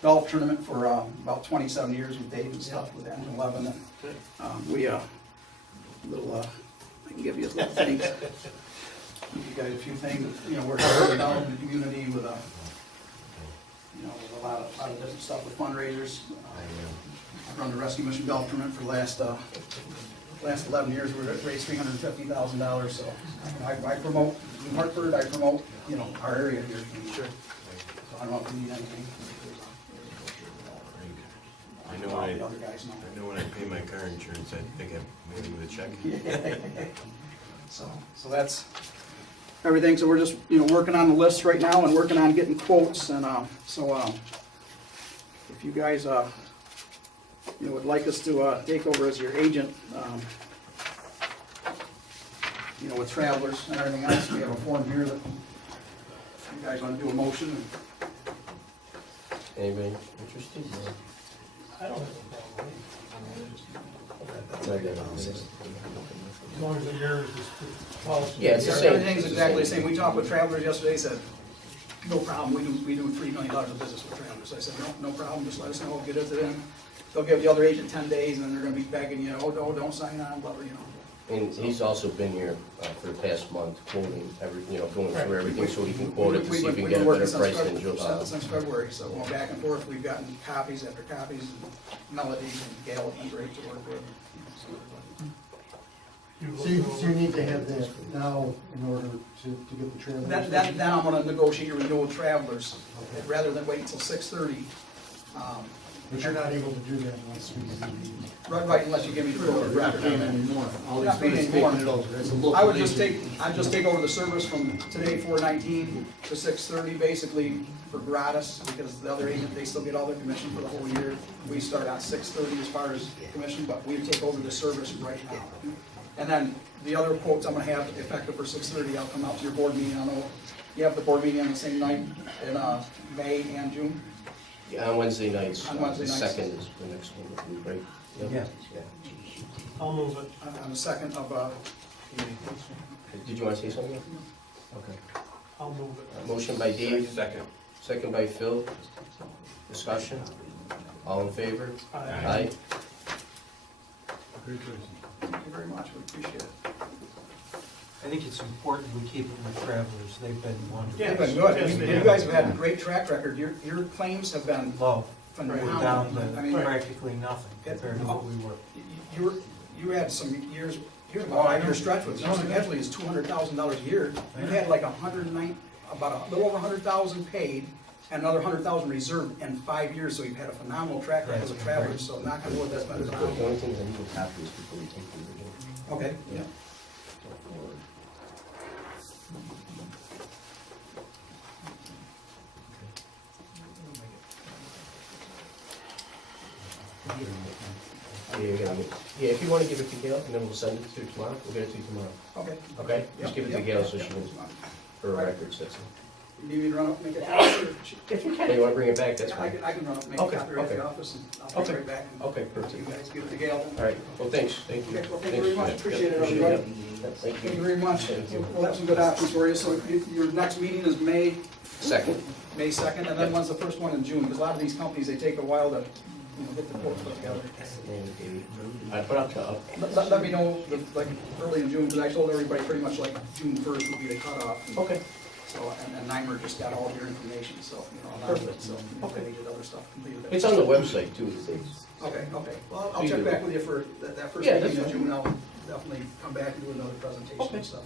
golf tournament for about 27 years with Dave and stuff with Engine 11, and we I can give you a little things. Give you guys a few things, we're helping out in the community with with a lot of different stuff with fundraisers. I've run the Rescue Mission Golf Tournament for the last 11 years, we've raised $350,000, so I promote New Hartford, I promote, our area here. Sure. So I don't know if you need anything. I know All when the I, other guys know. I know when I pay my car insurance, I think I'm maybe with a check. So that's everything, so we're just, working on the list right now and working on getting quotes, and, if you guys, would like us to, take over as your agent, with travelers and everything else, we have a form here that you guys wanna do a motion, Anybody interested? I don't have a problem. As long as yours is policy. Yeah, it's the same. everything's exactly the same, we talked with travelers yesterday, said, no problem, we do $3 million of business with travelers, I said, no problem, just let us know, get it in. They'll give the other agent 10 days, and then they're gonna be begging you, oh, no, don't sign on, blah, blah, And he's also been here for the past month quoting going through everything so he can quote it to see if he can get a better price than Joe. Since February, so we're back and forth, we've gotten copies after copies, and Melody and Gail have been great to work with. So you need to have that now in order to get the trailer. Then I'm gonna negotiate your renewal with travelers, rather than wait until 6:30. But you're not able to do that unless we. Right, unless you give me the bill of record. anymore. All Not paying anymore. I would I'd just take over the service from today, 4/19 to 6/30, basically for gratis, because the other agent, they still get all their commission for the whole year. We start on 6/30 as far as commission, but we take over the service right now. And then the other quotes I'm gonna have effective for 6/30, I'll come out to your board meeting, I know you have the board meeting on the same night in May and June. Yeah, on Wednesday nights. On Wednesday The nights. second is the next one, that we break. Yeah. I'll move it. On the second of, Did you want to say something? Okay. I'll move it. Motion by Dave, Second. second by Phil. Discussion? All in favor? Aye. thank you very much, we appreciate it. I think it's important we keep it with travelers, they've been wonderful. Yeah. They've been good, you guys have had a great track record, your claims have been Low, we're phenomenal. down I mean, to practically nothing compared to what we were. you had some years, here's about 5 year stretch with, actually is $200,000 a year. You had like about a little over 100,000 paid, and another 100,000 reserved in 5 years, so you've had a phenomenal track record as a traveler, so knock on wood, that's been The phenomenal. only thing is I need a copy is before we take the original. Okay, yeah. Yeah, if you wanna give it to Gail, and then we'll send it to you tomorrow, we'll get it to you tomorrow, Okay. okay? Just give it to Gail so she can, Yeah. for records, that's it. You need me to run up and make a copy? or- If you can, you wanna bring it back, that's I fine. can run up and make a Okay, copy right at okay. the office, and I'll take it Okay. right back. and Okay, You perfect. guys give it to Gail. All right, well, thanks, thank you. Okay, well, thank you very much. Thanks. Appreciate it, Appreciate everybody. Thank Thank you you. very much. Thank you. We'll have some good options for you. So your next meeting is May Second. 2nd, and then when's the first one in June? Because a lot of these companies, they take a while to, get the quotes put together. I put up to, Let me know, like, early in June, because I told everybody pretty much like June 1st would be the cutoff. And okay, So, and Nymer just got all your information, so, Perfect. So, Okay. they did other stuff completed. it's on the website too, it's, Okay. Well, I'll check back with you for that first Yeah, meeting in that's June. I'll definitely come back and do another presentation Okay. and stuff.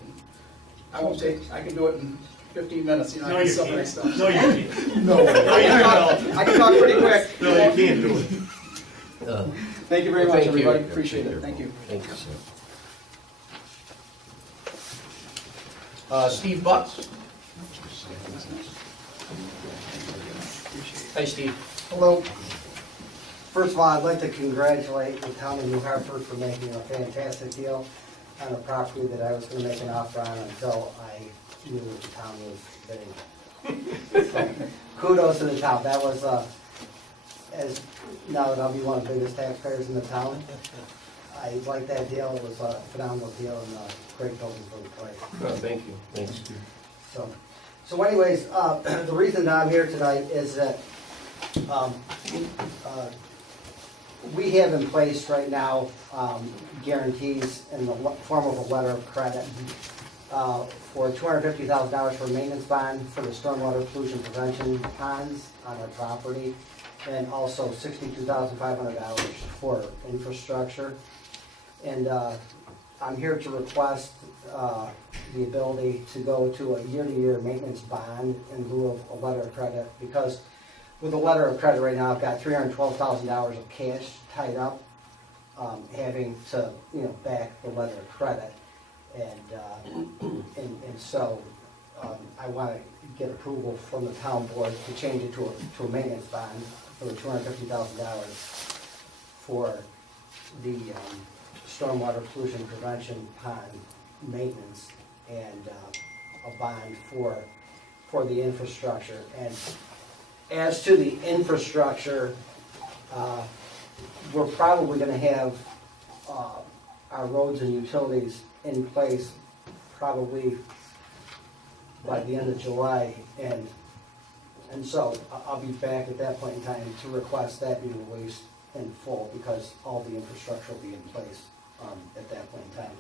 I can do it in 15 minutes, No, I can you summarize can't. stuff. No, you can't. No. I can talk pretty quick. No, you can't do it. Thank you very much, Thank you. everybody, appreciate it, thank you. thank you. Steve Butts? Hi, Steve. Hello. First of all, I'd like to congratulate the town of New Hartford for making a fantastic deal on a property that I was gonna make an offer on until I knew that the town was bidding. So, kudos to the town. That was, now that I'll be one of the biggest taxpayers in the town, I like that deal. It was a phenomenal deal and great building for the place. Oh, thank you, thanks. So anyways, the reason that I'm here tonight is that we have in place right now guarantees in the form of a letter of credit for $250,000 for a maintenance bond for the stormwater pollution prevention ponds on our property, and also $62,500 for infrastructure. And I'm here to request the ability to go to a year-to-year maintenance bond in lieu of a letter of credit, because with a letter of credit right now, I've got $312,000 of cash tied up, having to, back the letter of credit. And so I want to get approval from the town board to change it to a maintenance bond for the $250,000 for the stormwater pollution prevention pond maintenance, and a bond for the infrastructure. And as to the infrastructure, we're probably gonna have our roads and utilities in place probably by the end of July, and so I'll be back at that point in time to request that be released in full, because all the infrastructure will be in place at that point in time.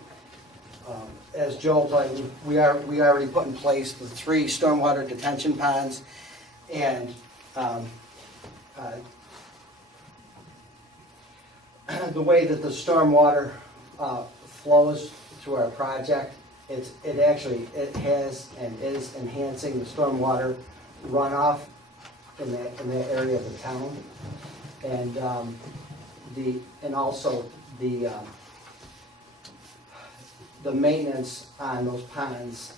As Joel told you, we already put in place the 3 stormwater detention ponds, and the way that the stormwater flows through our project, it has and is enhancing the stormwater runoff in that area of the town, and also the maintenance on those ponds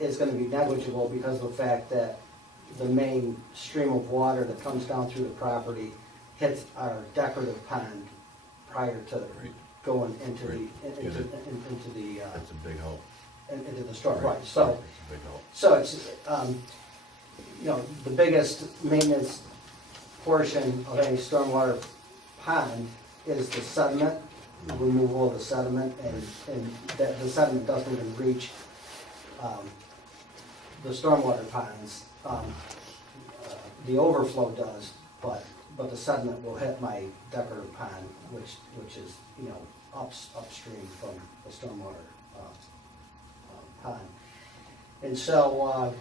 is going to be negligible, because of the fact that the main stream of water that comes down through the property hits our decorative pond prior to going into the That's a big help. into the storm. Right. So It's a big help. so it's the biggest maintenance portion of any stormwater pond is the sediment, removal of the sediment, and that the sediment doesn't even reach the stormwater ponds. The overflow does, but the sediment will hit my decorative pond, which is upstream from the stormwater pond. And so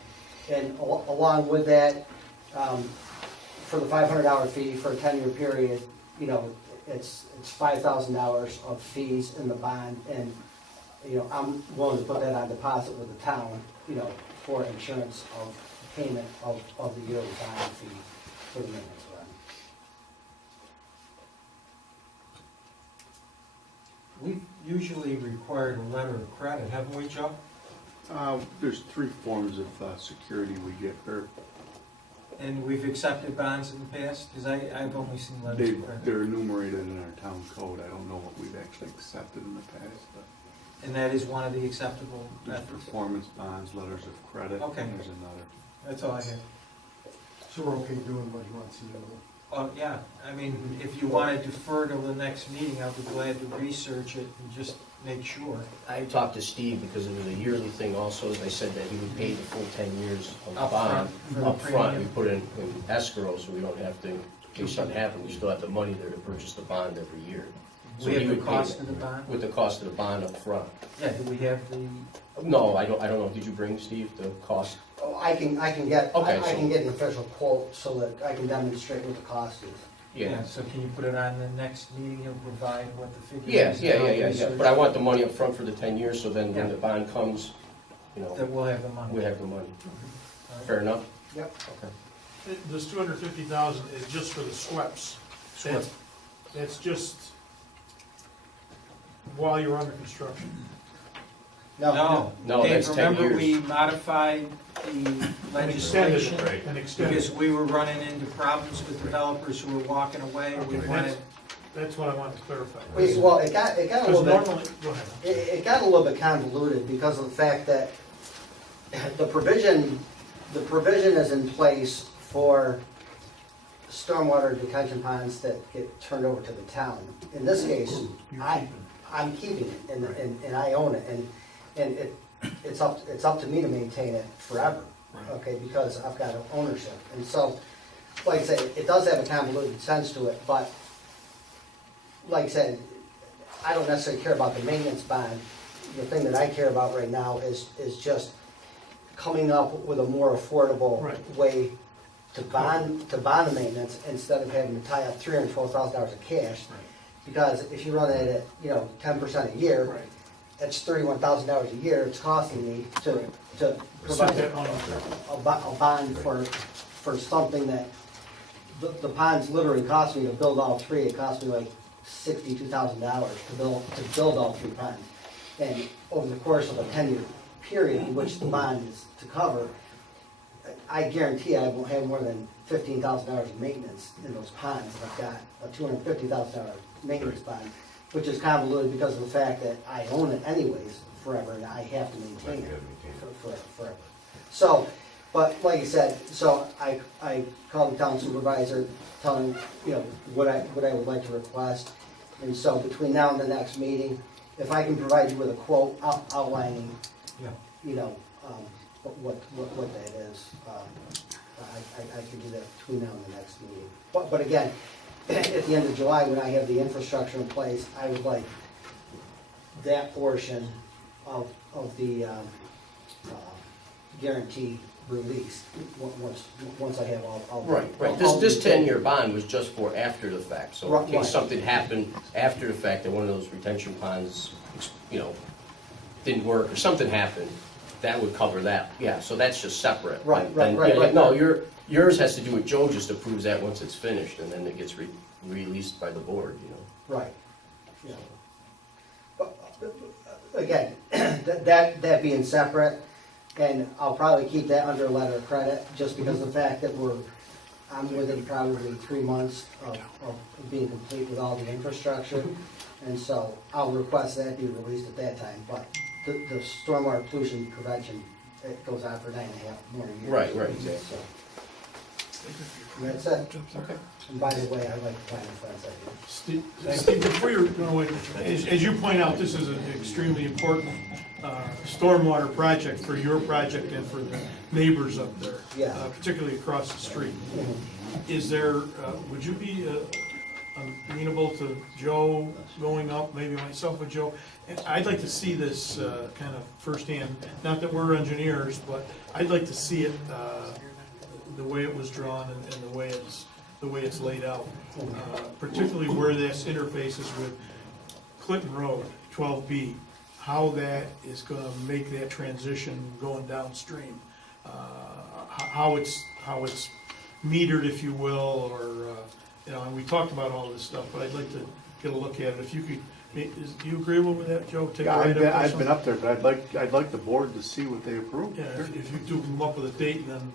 along with that, for the $500 fee for a 10-year period, it's $5,000 of fees in the bond, and I'm willing to put that on deposit with the town, for insurance of payment of the yearly bond fee for the maintenance bond. usually required a letter of credit, haven't we, Joe? There's 3 forms of security we get, or And we've accepted bonds in the past? Because I've only seen letters of credit. they're enumerated in our town code. I don't know what we've actually accepted in the past, but And that is one of the acceptable there's methods? performance bonds, letters of credit, Okay. and there's another. That's all I have. So we're okay doing what he wants to do. Oh, yeah, I mean, if you want to defer till the next meeting, I'll be glad to research it and just make sure. I talked to Steve because it was a yearly thing also. They said that he would pay the full 10 years of Up bond. front for the Up front, we premium. put in escrow, so we don't have to, in case something happens, we still have the money there to purchase the bond every year. So We he have the would pay cost it of the bond? With the cost of the bond up front. Yeah, do we have the, No, I don't know. Did you bring, Steve, the cost? Oh, I can get, Okay, I so- can get an official quote so that I can demonstrate what the cost is. yeah, so can you put it on the next meeting and provide what the figure Yeah, is? yeah. But I want the money up front for the 10 years, so then when Yeah. the bond comes, That we'll have the money. we have the money. All right. Fair enough? Yep. Okay. This 250,000 is just for the sweeps. That's just while you're under construction. No, No, Dave, that's 10 remember years. we modified the And legislation? extended it, and extended Because it. we were running into problems with developers who were walking away, we Okay, wanted, That's what I wanted to clarify. Well, it got a Because little bit. normally, go ahead. It got a little bit convoluted because of the fact that the provision is in place for stormwater detention ponds that get turned over to the town. In this case, You're I'm keeping it and I own it and it's up to me to maintain it forever, okay, because I've got ownership. And so, like I say, it does have a convoluted sense to it, but like I said, I don't necessarily care about the maintenance bond. The thing that I care about right now is just coming up with a more affordable Right. way to bond the maintenance instead of having to tie up $312,000 of cash. Because if you run it at, 10% a year, Right. that's $31,000 a year it's costing me to provide Set that on. a bond for something that, the ponds literally cost me to build all 3, it cost me like $62,000 to build all 3 ponds. And over the course of a 10-year period in which the bond is to cover, I guarantee I won't have more than $15,000 of maintenance in those ponds. I've got a $250,000 maintenance bond, which is convoluted because of the fact that I own it anyways forever, and I have to maintain it forever. So, but like I said, so I called the town supervisor, telling him, what I would like to request. And so between now and the next meeting, if I can provide you with a quote outlining, yeah. what that is, I can do that between now and the next meeting. But again, at the end of July, when I have the infrastructure in place, I would like that portion of the guarantee released, once I have all. Right. This 10-year bond was just for after the fact, so in Right. case something happened after the fact, that one of those retention ponds, didn't work, or something happened, that would cover that, yeah, so that's just separate. Right. No, yours has to do with Joe just approves that once it's finished, and then it gets released by the board, Right, yeah. But, again, that being separate, and I'll probably keep that under a letter of credit, just because of the fact that I'm within probably 3 months of being complete with all the infrastructure, and so I'll request that be released at that time, but the stormwater pollution prevention, it goes on for 9.5 more years. Right, exactly. And that's it. Okay. And by the way, I like the plan of fence idea. Steve, before you're going away, as you point out, this is an extremely important stormwater project for your project and for the neighbors up there. Yeah. Particularly across the street. Mhm. Is there, would you be amenable to Joe going up, maybe myself with Joe? And I'd like to see this kind of firsthand, not that we're engineers, but I'd like to see it, the way it was drawn and the way it's laid out. Particularly where this interfaces with Clinton Road, 12B, how that is gonna make that transition going downstream. How it's metered, if you will, or, and we talked about all this stuff, but I'd like to get a look at it. If you could Do you agree with that, Joe? Take a Yeah, write-up or I've something? been up there, but I'd like the board to see what they approved. Yeah, if you do come up with a date, then,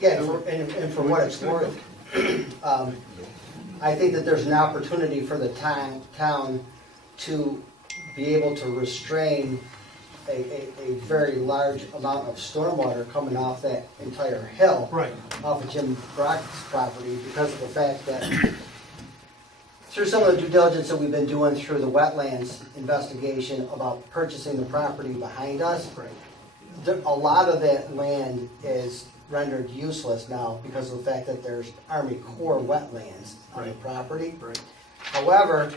Yeah, and for what it's worth, I think that there's an opportunity for the town to be able to restrain a very large amount of stormwater coming off that entire hill. right, Off of Jim Brock's property, because of the fact that through some of the due diligence that we've been doing through the wetlands investigation about purchasing the property behind us, a lot of that land is rendered useless now because of the fact that there's Army Corps wetlands on the Right. property. right. However,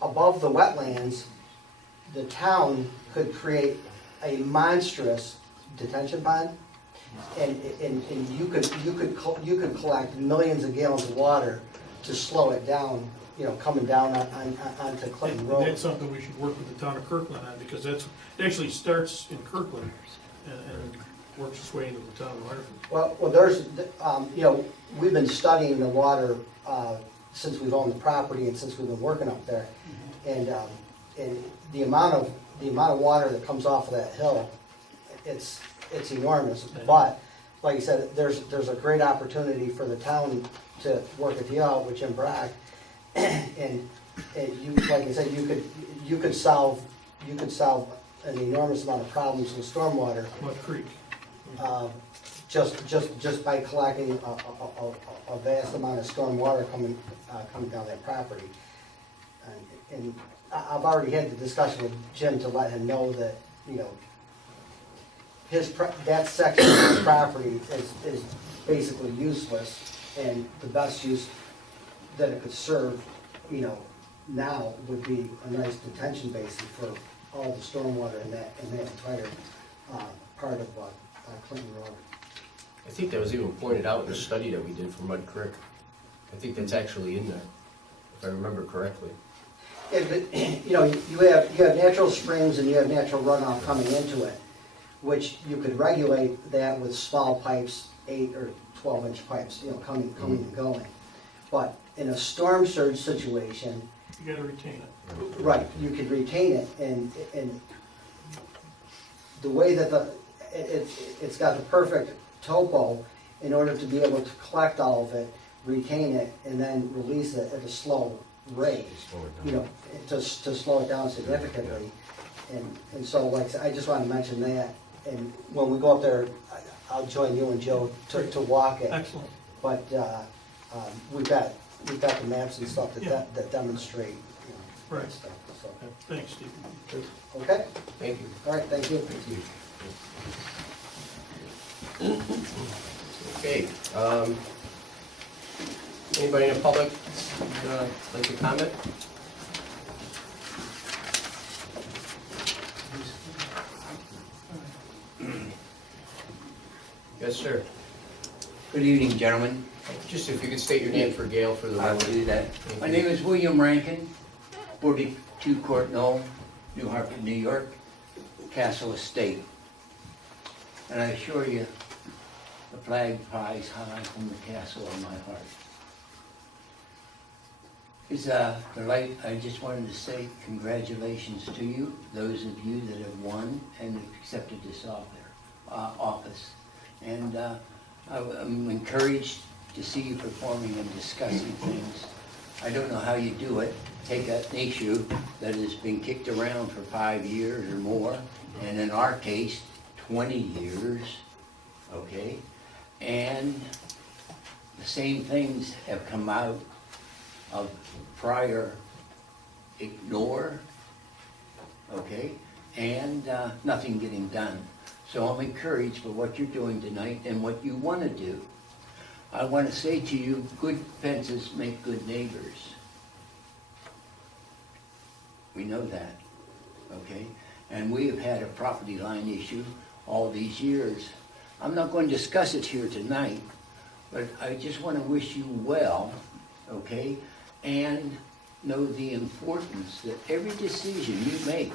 above the wetlands, the town could create a monstrous detention pond, and you could collect millions of gallons of water to slow it down, coming down onto Clinton And Road. that's something we should work with the town of Kirkland on, because it actually starts in Kirkland and works its way into the town of Hartford. Well, there's, we've been studying the water, since we've owned the property and since we've been working up there. And the amount of water that comes off of that hill, it's enormous. But, like I said, there's a great opportunity for the town to work with you out with Jim Brock. And you, like I said, you could solve an enormous amount of problems with stormwater, Mud Creek. just by collecting a vast amount of storm water coming down that property. And I've already had the discussion with Jim to let him know that, that section of his property is basically useless, and the best use that it could serve, now would be a nice detention basin for all the stormwater in that entire part of Clinton Road. I think that was even pointed out in the study that we did for Mud Creek. I think that's actually in there, if I remember correctly. Yeah, but, you have natural springs and you have natural runoff coming into it, which you could regulate that with small pipes, 8 or 12-inch pipes, coming and going. But in a storm surge situation, You gotta retain it. right, you could retain it, and the way that it's got the perfect topo in order to be able to collect all of it, retain it, and then release it at a slow rate, Slow it down. to slow it down significantly. And so, like, I just want to mention that, and when we go up there, I'll join you and Joe to walk it. Excellent. But we've got the maps and stuff Yeah. that demonstrate, Right. that stuff, so. Thanks, Steve. Okay, Thank you. all right, thank you. Okay, anybody in the public like to comment? Yes, sir. Good evening, gentlemen. Just if you could state your name for Gail for the I will record. do that. My name is William Rankin, 42 Court Knoll, New Hartford, New York, Castle Estate. And I assure you, the flag flies high from the castle of my heart. It's a delight. I just wanted to say congratulations to you, those of you that have won and have accepted this office. And I'm encouraged to see you performing and discussing things. I don't know how you do it. Take an issue that has been kicked around for 5 years or more, and in our case, 20 years, okay? And the same things have come out of prior ignore, okay? And nothing getting done. So I'm encouraged for what you're doing tonight and what you want to do. I want to say to you, good fences make good neighbors. We know that, okay? And we have had a property line issue all these years. I'm not going to discuss it here tonight, but I just want to wish you well, okay? And know the importance that every decision you make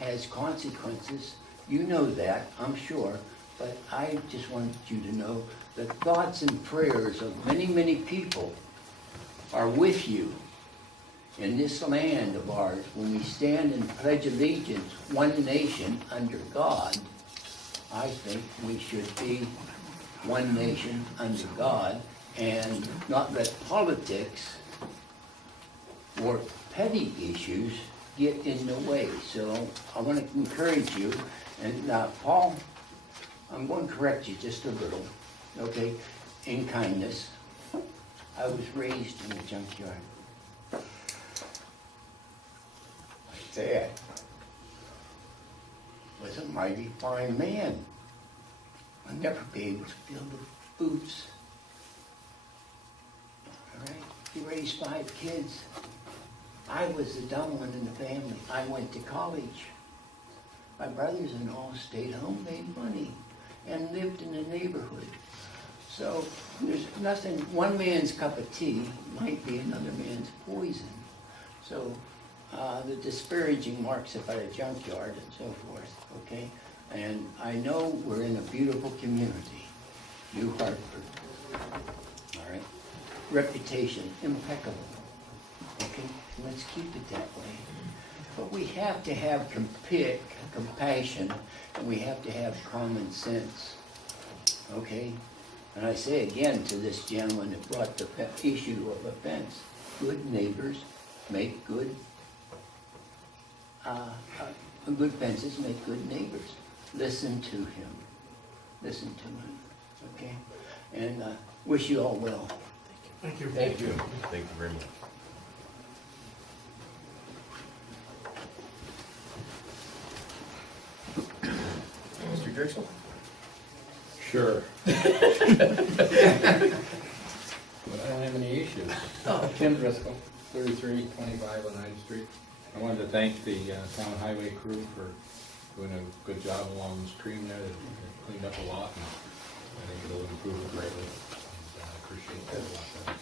has consequences. You know that, I'm sure, but I just want you to know that thoughts and prayers of many, many people are with you in this land of ours, when we stand and pledge allegiance, one nation under God, I think we should be one nation under God and not let politics or petty issues get in the way. So I want to encourage you, and Paul, I'm going to correct you just a little, okay, in kindness. I was raised in a junkyard. My dad was a mighty fine man. I'll never be able to fill the boots. All right? He raised 5 kids. I was the dumb one in the family. I went to college. My brothers-in-law stayed home, made money, and lived in the neighborhood. So there's nothing, one man's cup of tea might be another man's poison. So the disparaging marks about a junkyard and so forth, okay? And I know we're in a beautiful community, New Hartford, all right? Reputation impeccable, okay? Let's keep it that way. But we have to have compassion, and we have to have common sense, okay? And I say again to this gentleman that brought the issue of offense, good neighbors make good, good fences make good neighbors. Listen to him. Listen to him, okay? And wish you all well. Thank you. Thank you. Thank you very much. Mr. Drexel? Sure. But I don't have any issues. Tim Driscoll, 3325 on 9th Street. I wanted to thank the town highway crew for doing a good job along the stream there. They cleaned up a lot, and I think it'll improve it greatly. And I appreciate that a lot.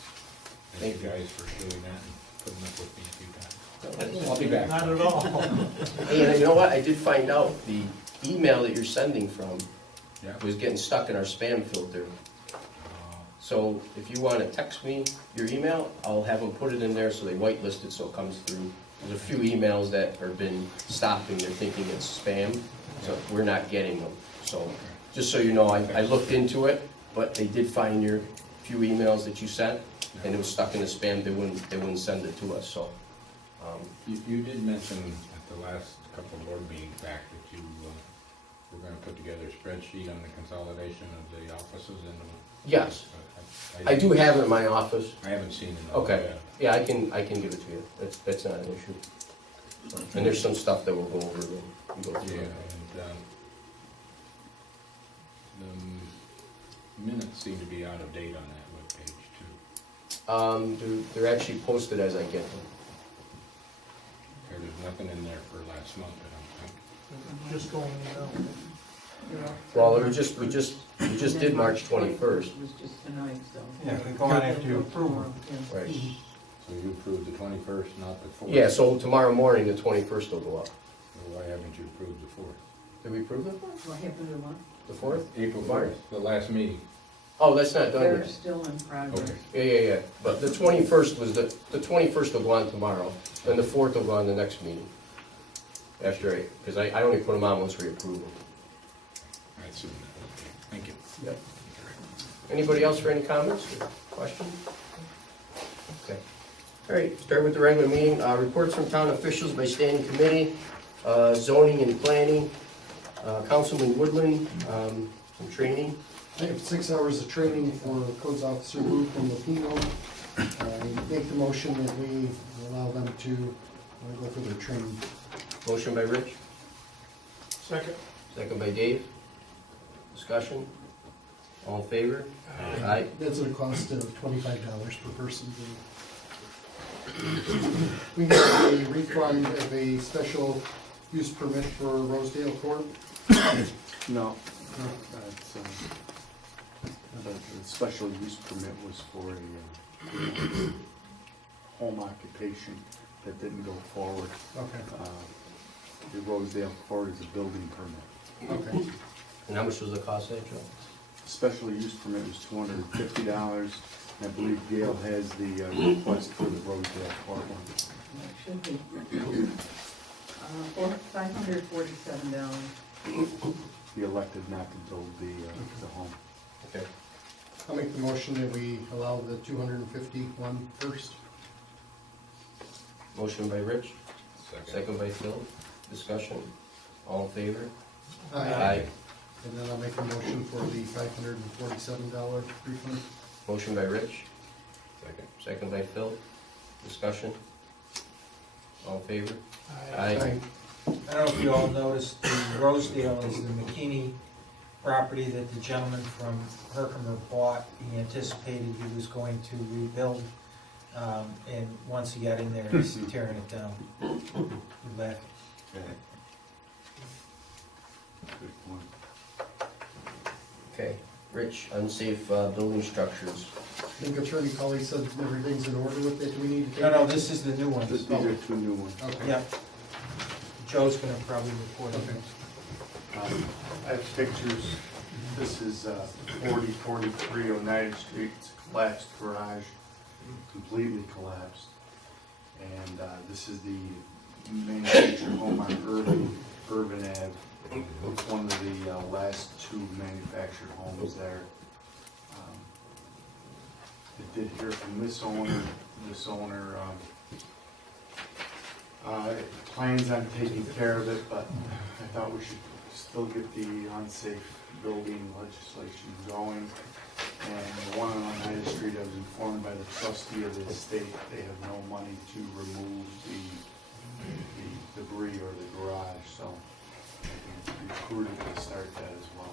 Thank you guys for doing that and putting up with me a few times. I'll be back. Not at all. Hey, and you know what? I did find out the email that you're sending from Yeah. was getting stuck in our spam filter. So if you want to text me your email, I'll have them put it in there so they whitelist it so it comes through. There's a few emails that have been stopping, they're thinking it's spam, so we're not getting them. So just so you know, I looked into it, but they did find your few emails that you sent, and it was stuck in the spam, they wouldn't send it to us, so. You did mention at the last couple of board meetings back that you were going to put together a spreadsheet on the consolidation of the offices and. Yes, I do have it in my office. I haven't seen it. Okay, yeah, I can give it to you, that's not an issue. And there's some stuff that we'll go over and go Yeah, through. and the minutes seem to be out of date on that webpage too. They're actually posted as I get them. Okay, there's nothing in there for last month, I don't think. Just going, Well, we just did March 21st. It was just tonight, so. Yeah, we go on after you approve them. Right. So you approved the 21st, not the 4th? Yeah, so tomorrow morning, the 21st will go up. Well, why haven't you approved the 4th? Did we approve it? What happened to one? The 4th? April March. 4th, the last meeting. Oh, that's not done They're yet. still in progress. Okay. Yeah. But the 21st was the 21st will go on tomorrow, and the 4th will go on the next meeting. After because I only put them on once we approve them. I assume that, okay, thank you. Yep. Anybody else for any comments or questions? Okay. All right, start with the regular meeting. Reports from town officials by standing committee, zoning and planning, Councilman Woodland, some training. I have 6 hours of training for codes officer Luke and Lapino. I make the motion that we allow them to go for their training. Motion by Rich, second. second by Dave. Discussion? All in favor? Aye. That's at a cost of $25 per person. We have a refund of a special use permit for Rosedale Court. No, that's, the special use permit was for a home occupation that didn't go forward. Okay. The Rosedale Court is a building permit. Okay. And how much was the cost of that, Joe? Special use permit was $250, I believe Gail has the request for the Rosedale Park one. Should be. $547. He elected not to build the home. Okay. I'll make the motion that we allow the 251 first. Motion by Rich, Second. second by Phil. Discussion. All in favor? And then I'll make a motion for the $547 refund. Motion by Rich, Second. second by Phil. Discussion. All in favor? I don't know if you all noticed, the Rosedale is the McKinney property that the gentleman from Herkimer bought. He anticipated he was going to rebuild, and once he got in there, he's tearing it down. We left. Okay. Good point. Okay. Rich, unsafe building structures. I think Attorney Colley said everything's in order with it. Do we need to take? No, this is the new one. These are two new ones. Okay. Yep. Joe's gonna probably report on it. I have pictures. This is 4043 Oneida Street. It's a collapsed garage, completely collapsed. And this is the manufactured home on Urban Ave. It's one of the last two manufactured homes there. I did hear from this owner. This owner plans on taking care of it, but I thought we should still get the unsafe building legislation going. And the one on Oneida Street, I was informed by the trustee of the estate, they have no money to remove the debris or the garage, so I think it's pretty prudent to start that as well.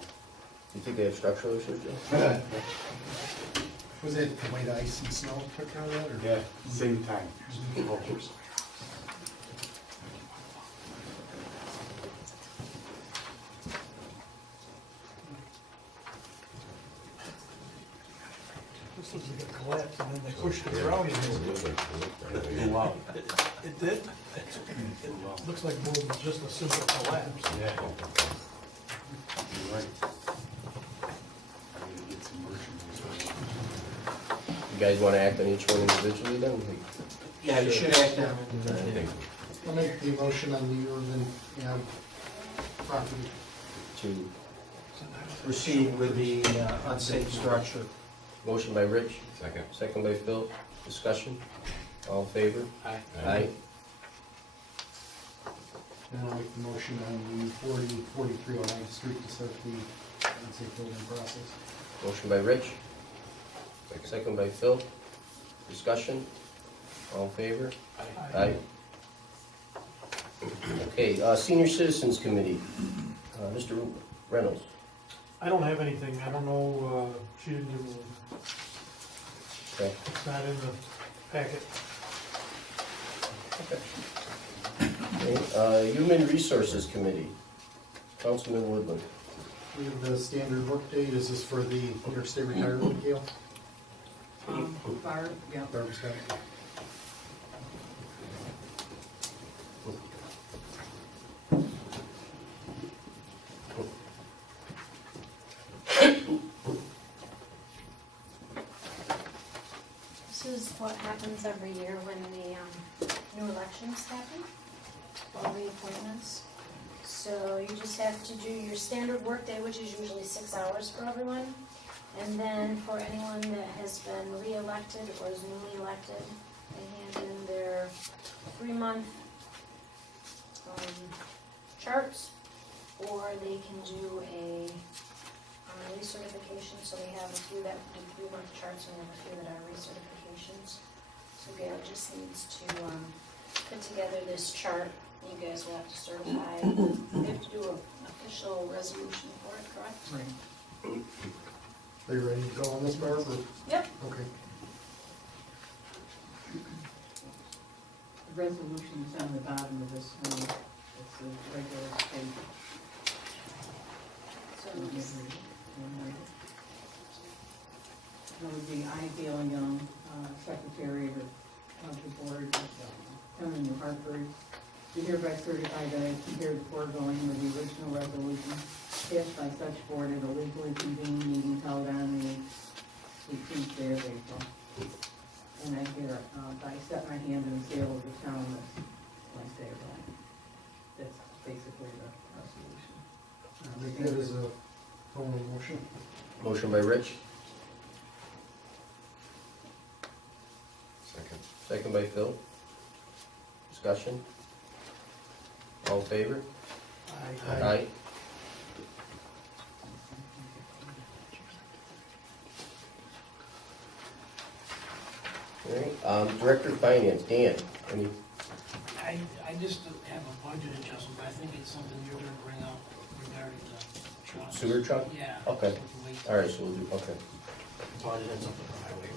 You think they have structural issues, Joe? Was it the way the ice and snow took care of that? Or? Yeah, same time. This looks like a collapse, and then they pushed the ground in. Wow. It did? It looks like more than just a simple collapse. Yeah. You're right. I gotta get some motion. You guys want to act on each one individually then? Yeah, you should act on it. I'll make the motion on the Urban Ave property. To Proceed with the unsafe structure. motion by Rich, Second. second by Phil. Discussion. All in favor? Aye. Aye. And I'll make the motion on the 43 Oneida Street to start the unsafe building process. Motion by Rich, second by Phil. Discussion. All in favor? Aye. Okay, Senior Citizens Committee. Mr. Reynolds. I don't have anything, I don't know, she didn't give me, Okay. it's not in the packet. Okay. Human Resources Committee. Councilman Woodland. We have the standard workday. This is for the interstate retirement deal. Barb, yeah. Barbara's got it. This is what happens every year when the new elections happen, or reappointments. So you just have to do your standard workday, which is usually 6 hours for everyone. And then for anyone that has been re-elected or is newly elected, they hand in their 3-month charts, or they can do a recertification. So we have a few that do 3-month charts, and we have a few that are recertifications. So Gail just needs to put together this chart. You guys will have to certify. We have to do an official resolution for it, correct? Right. Are you ready to go on this, Barb? or- Yep. Okay. The resolution's on the bottom of this one. It's a regular state. So That would be I, Gail Young, Secretary of the County Board of Town of New Hartford. Do hereby certify that I compare the foregoing with the original resolution passed by such board at a legally convened meeting held on the 18th day of April. And I hear, I set my hand in the sale of the town, that's when I say it wrong. That's basically the resolution. Make that as a formal motion. Motion by Rich, Second. second by Phil. Discussion? All in favor? Aye. All right, Director of Finance, Dan, any, I just have a budget adjustment, but I think it's something you're gonna bring up regarding the trucks. sewer truck? Yeah. Okay, something like- all right, so we'll do, okay. So I just had something for highway.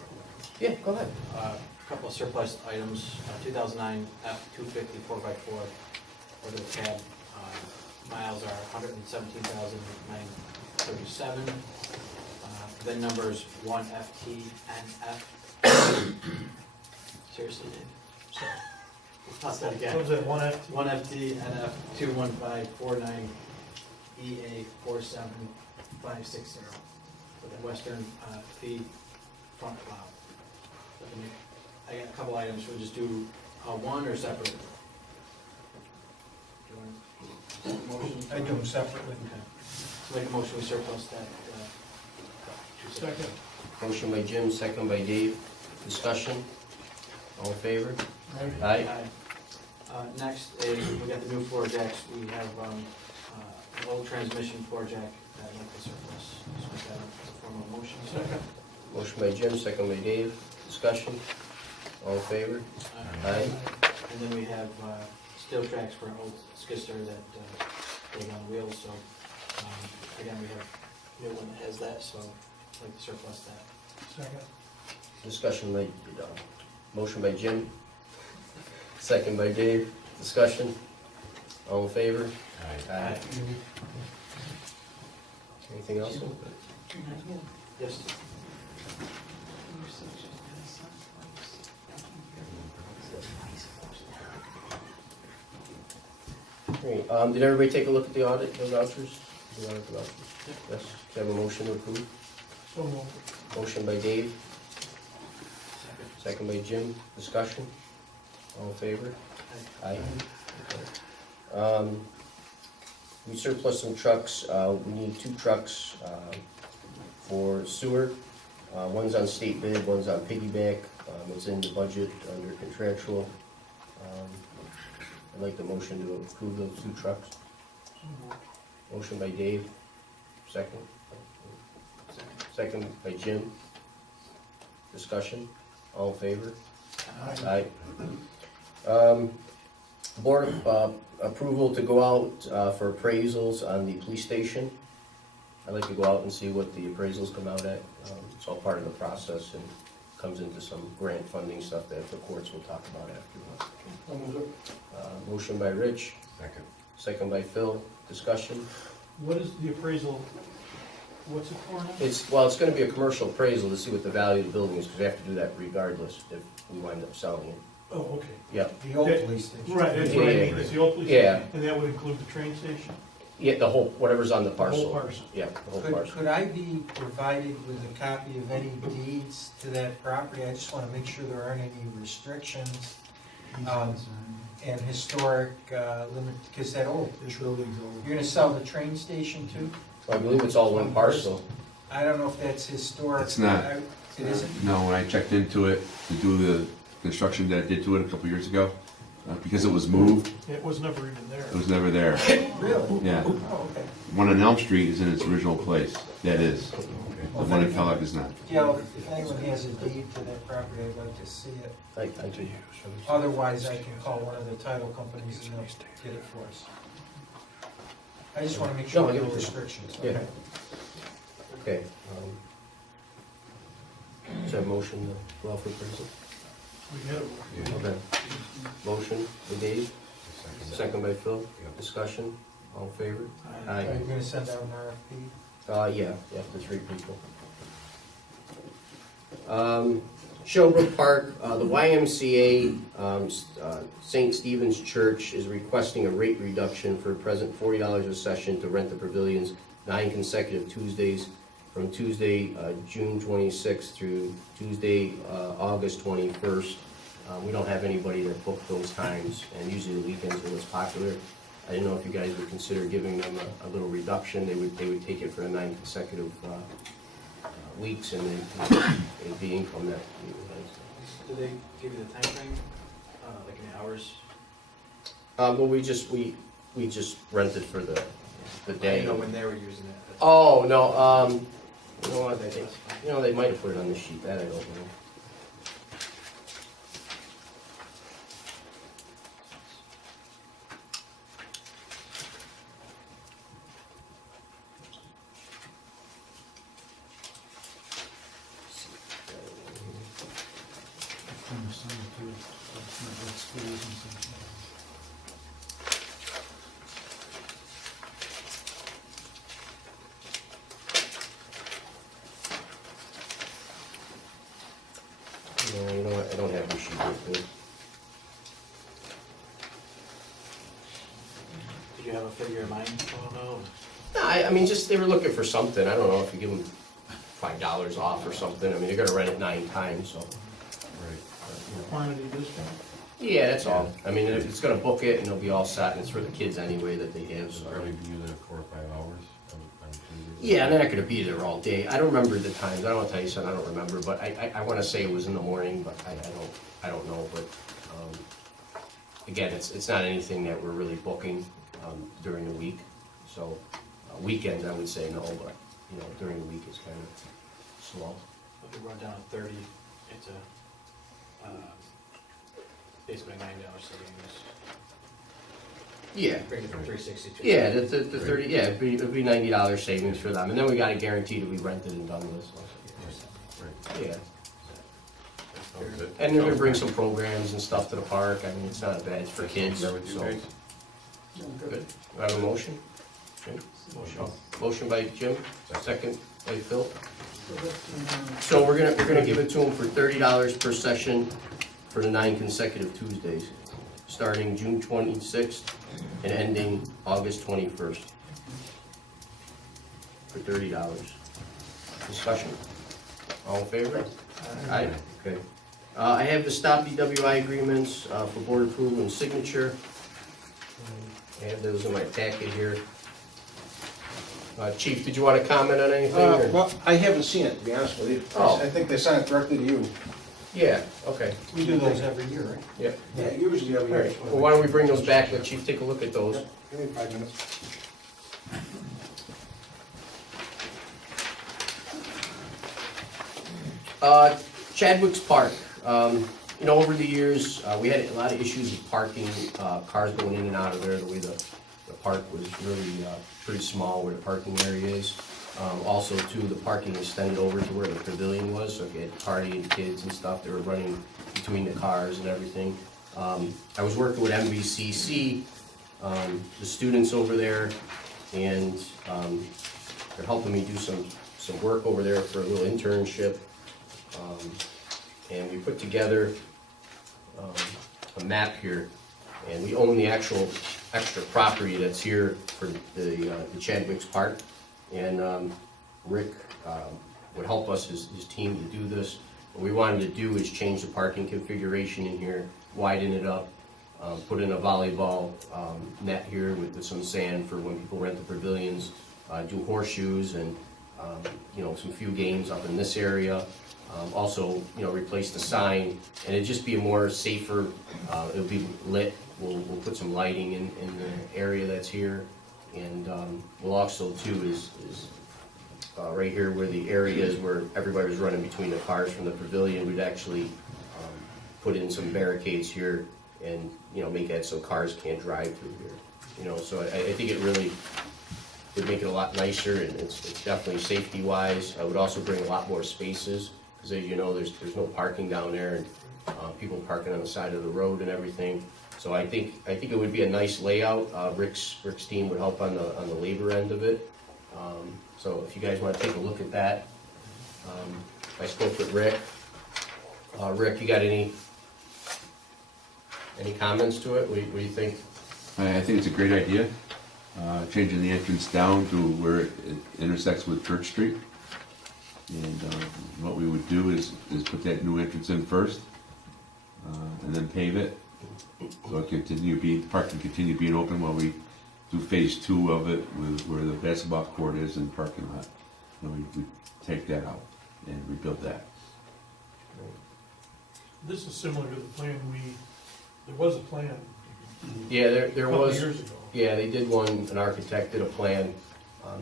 Yeah, go ahead. A couple of surplus items, 2009 F-250 4x4 for the cab. Miles are 117,937. VIN numbers 1FTNF. Seriously, Dave? Sorry. Toss that again. What was that, 1FT? 1FTNF 21549 EA47560 with a Western feed front plow. I got a couple items, we'll just do one or separate? Do you want a motion? I do them separately. Okay. So make a motion, we surplus that. Second. Motion by Jim, second by Dave. Discussion? All in favor? Aye. Next is, we got the new floor jacks, we have low transmission floor jack that I'd like to surplus. So we got a formal motion. Second. Motion by Jim, second by Dave. Discussion? All in favor? Aye. And then we have steel tracks for an old skidster that goes on wheels, so again, we have a new one that has that, so I'd like to surplus that. Second. Discussion by, motion by Jim, second by Dave. Discussion? All in favor? Aye. Anything else? Yes. Great. Did everybody take a look at the audit, the vouchers? The audit, the vouchers? Yes. Can I have a motion to approve? So moved. Motion by Dave. Second by Jim. Discussion? All in favor? Aye. We surplus some trucks. We need 2 trucks for sewer. One's on state bid, one's on piggyback. It's in the budget under contractual. I'd like the motion to approve those 2 trucks. Motion by Dave. Second. Second by Jim. Discussion? All in favor? Aye. Board approval to go out for appraisals on the police station. I'd like to go out and see what the appraisals come out at. It's all part of the process and comes into some grant funding stuff that the courts will talk about afterwards. Motion by Rich. Second. Second by Phil. Discussion? What is the appraisal, what's it for now? It's gonna be a commercial appraisal to see what the value of the building is, because we have to do that regardless if we wind up selling it. Oh, okay. Yep. The old police station. Right, that's what I mean, it's the old police Yeah. station, and that would include the train station? Yeah, the whole, whatever's on the parcel. whole parcel. Yeah, the whole Could, parcel. could I be provided with a copy of any deeds to that property? I just wanna make sure there aren't any restrictions, and historic, limit, because that old, This building's old. you're gonna sell the train station too? I believe it's all one parcel. I don't know if that's historic. It's not. It isn't? No, when I checked into it to do the construction that I did to it a couple years ago, because it was moved, It was never even there. it was never there. Really? Yeah. Oh, okay. One on Elm Street is in its original place. That is. The one in Kellogg is not. Yeah, if anyone has a deed to that property, I'd like to see it. I do. Otherwise, I can call one of the title companies and they'll get it for us. I just wanna make No, sure I'll there give are it no to you. restrictions. Yeah. Okay. Is there a motion to go out for appraisal? We had it. Okay. Motion by Dave, second by Phil. Discussion? All in favor? Are you gonna send out an RFP? Yeah, the 3 people. Showbrook Park, the YMCA, St. Stephen's Church is requesting a rate reduction for present $40 a session to rent the pavilions 9 consecutive Tuesdays from Tuesday, June 26th through Tuesday, August 21st. We don't have anybody that booked those times, and usually the weekends are what's popular. I didn't know if you guys would consider giving them a little reduction. They would take it for the 9 consecutive weeks, and then it'd be income that. Do they give you the time frame, like in hours? Well, we just rented for the day. You know when they were using it. Oh, no, you know what, I think, they might have put it on the sheet, that I don't know. No, you know what, I don't have the sheet with me. Did you have a figure in mind? Oh, no. No, I mean, just, they were looking for something, I don't know, if you give them $5 off or something, I mean, they're gonna rent it 9 times, so. Quantity discount. Yeah, that's all, I mean, if it's gonna book it, and they'll be all set, and it's for the kids anyway that they have, so. Probably be there 4 or 5 hours on Tuesday. Yeah, and they're not gonna be there all day. I don't remember the times. I don't wanna tell you something I don't remember, but I wanna say it was in the morning, but I don't know, but, again, it's not anything that we're really booking, during the week. So, weekends, I would say no, but, during the week it's kind of slow. If you run down to 30, it's basically $9 savings. Yeah. Bring it from 360 to. Yeah, the 30, yeah, it'd be $90 savings for them, and then we got a guarantee that we rented and done this, so. Yeah. And they're gonna bring some programs and stuff to the park. I mean, it's not bad, it's for kids, so. Good. Do I have a motion? Jim? Motion by Jim, second by Phil. So we're gonna give it to them for $30 per session for the 9 consecutive Tuesdays, starting June 26th and ending August 21st. For $30. Discussion. All in favor? Aye. Okay. I have the stop DWI agreements for board approval and signature. I have those in my packet here. Chief, did you want to comment on anything? or- Well, I haven't seen it, to be honest with you. Oh. I think they sent it directly to you. Yeah, okay. We do those every year, right? Yeah. Yeah, usually every All year. right, well, why don't we bring those back, let Chief take a look at those. Give me 5 minutes. Chadwick's Park, over the years, we had a lot of issues with parking, cars going in and out of there, the way the park was really pretty small where the parking area is. Also, too, the parking extended over to where the pavilion was, so if you had party and kids and stuff, they were running between the cars and everything. I was working with MVCC, the students over there, and they're helping me do some work over there for a little internship. And we put together a map here, and we own the actual extra property that's here for the Chadwick's Park. And Rick would help us, his team, to do this. What we wanted to do is change the parking configuration in here, widen it up, put in a volleyball net here with some sand for when people rent the pavilions, do horseshoes and some few games up in this area. Also, replace the sign, and it'd just be a more safer, it'll be lit. We'll put some lighting in the area that's here. And we'll also, too, is right here where the area is where everybody was running between the cars from the pavilion, we'd actually put in some barricades here and, make that so cars can't drive through here. So I think it really would make it a lot nicer, and it's definitely safety-wise. I would also bring a lot more spaces, because as you know, there's no parking down there, and people parking on the side of the road and everything. So I think it would be a nice layout. Rick's team would help on the labor end of it. So if you guys want to take a look at that, I spoke with Rick. Rick, you got any comments to it? What do you think? I think it's a great idea, changing the entrance down to where it intersects with Church Street. And what we would do is put that new entrance in first, and then pave it. So the park can continue being open while we do phase 2 of it, with where the basketball court is and parking lot. And we take that out and rebuild that. This is similar to the plan there was a plan Yeah, there a couple was, years ago. yeah, they did one, an architect did a plan.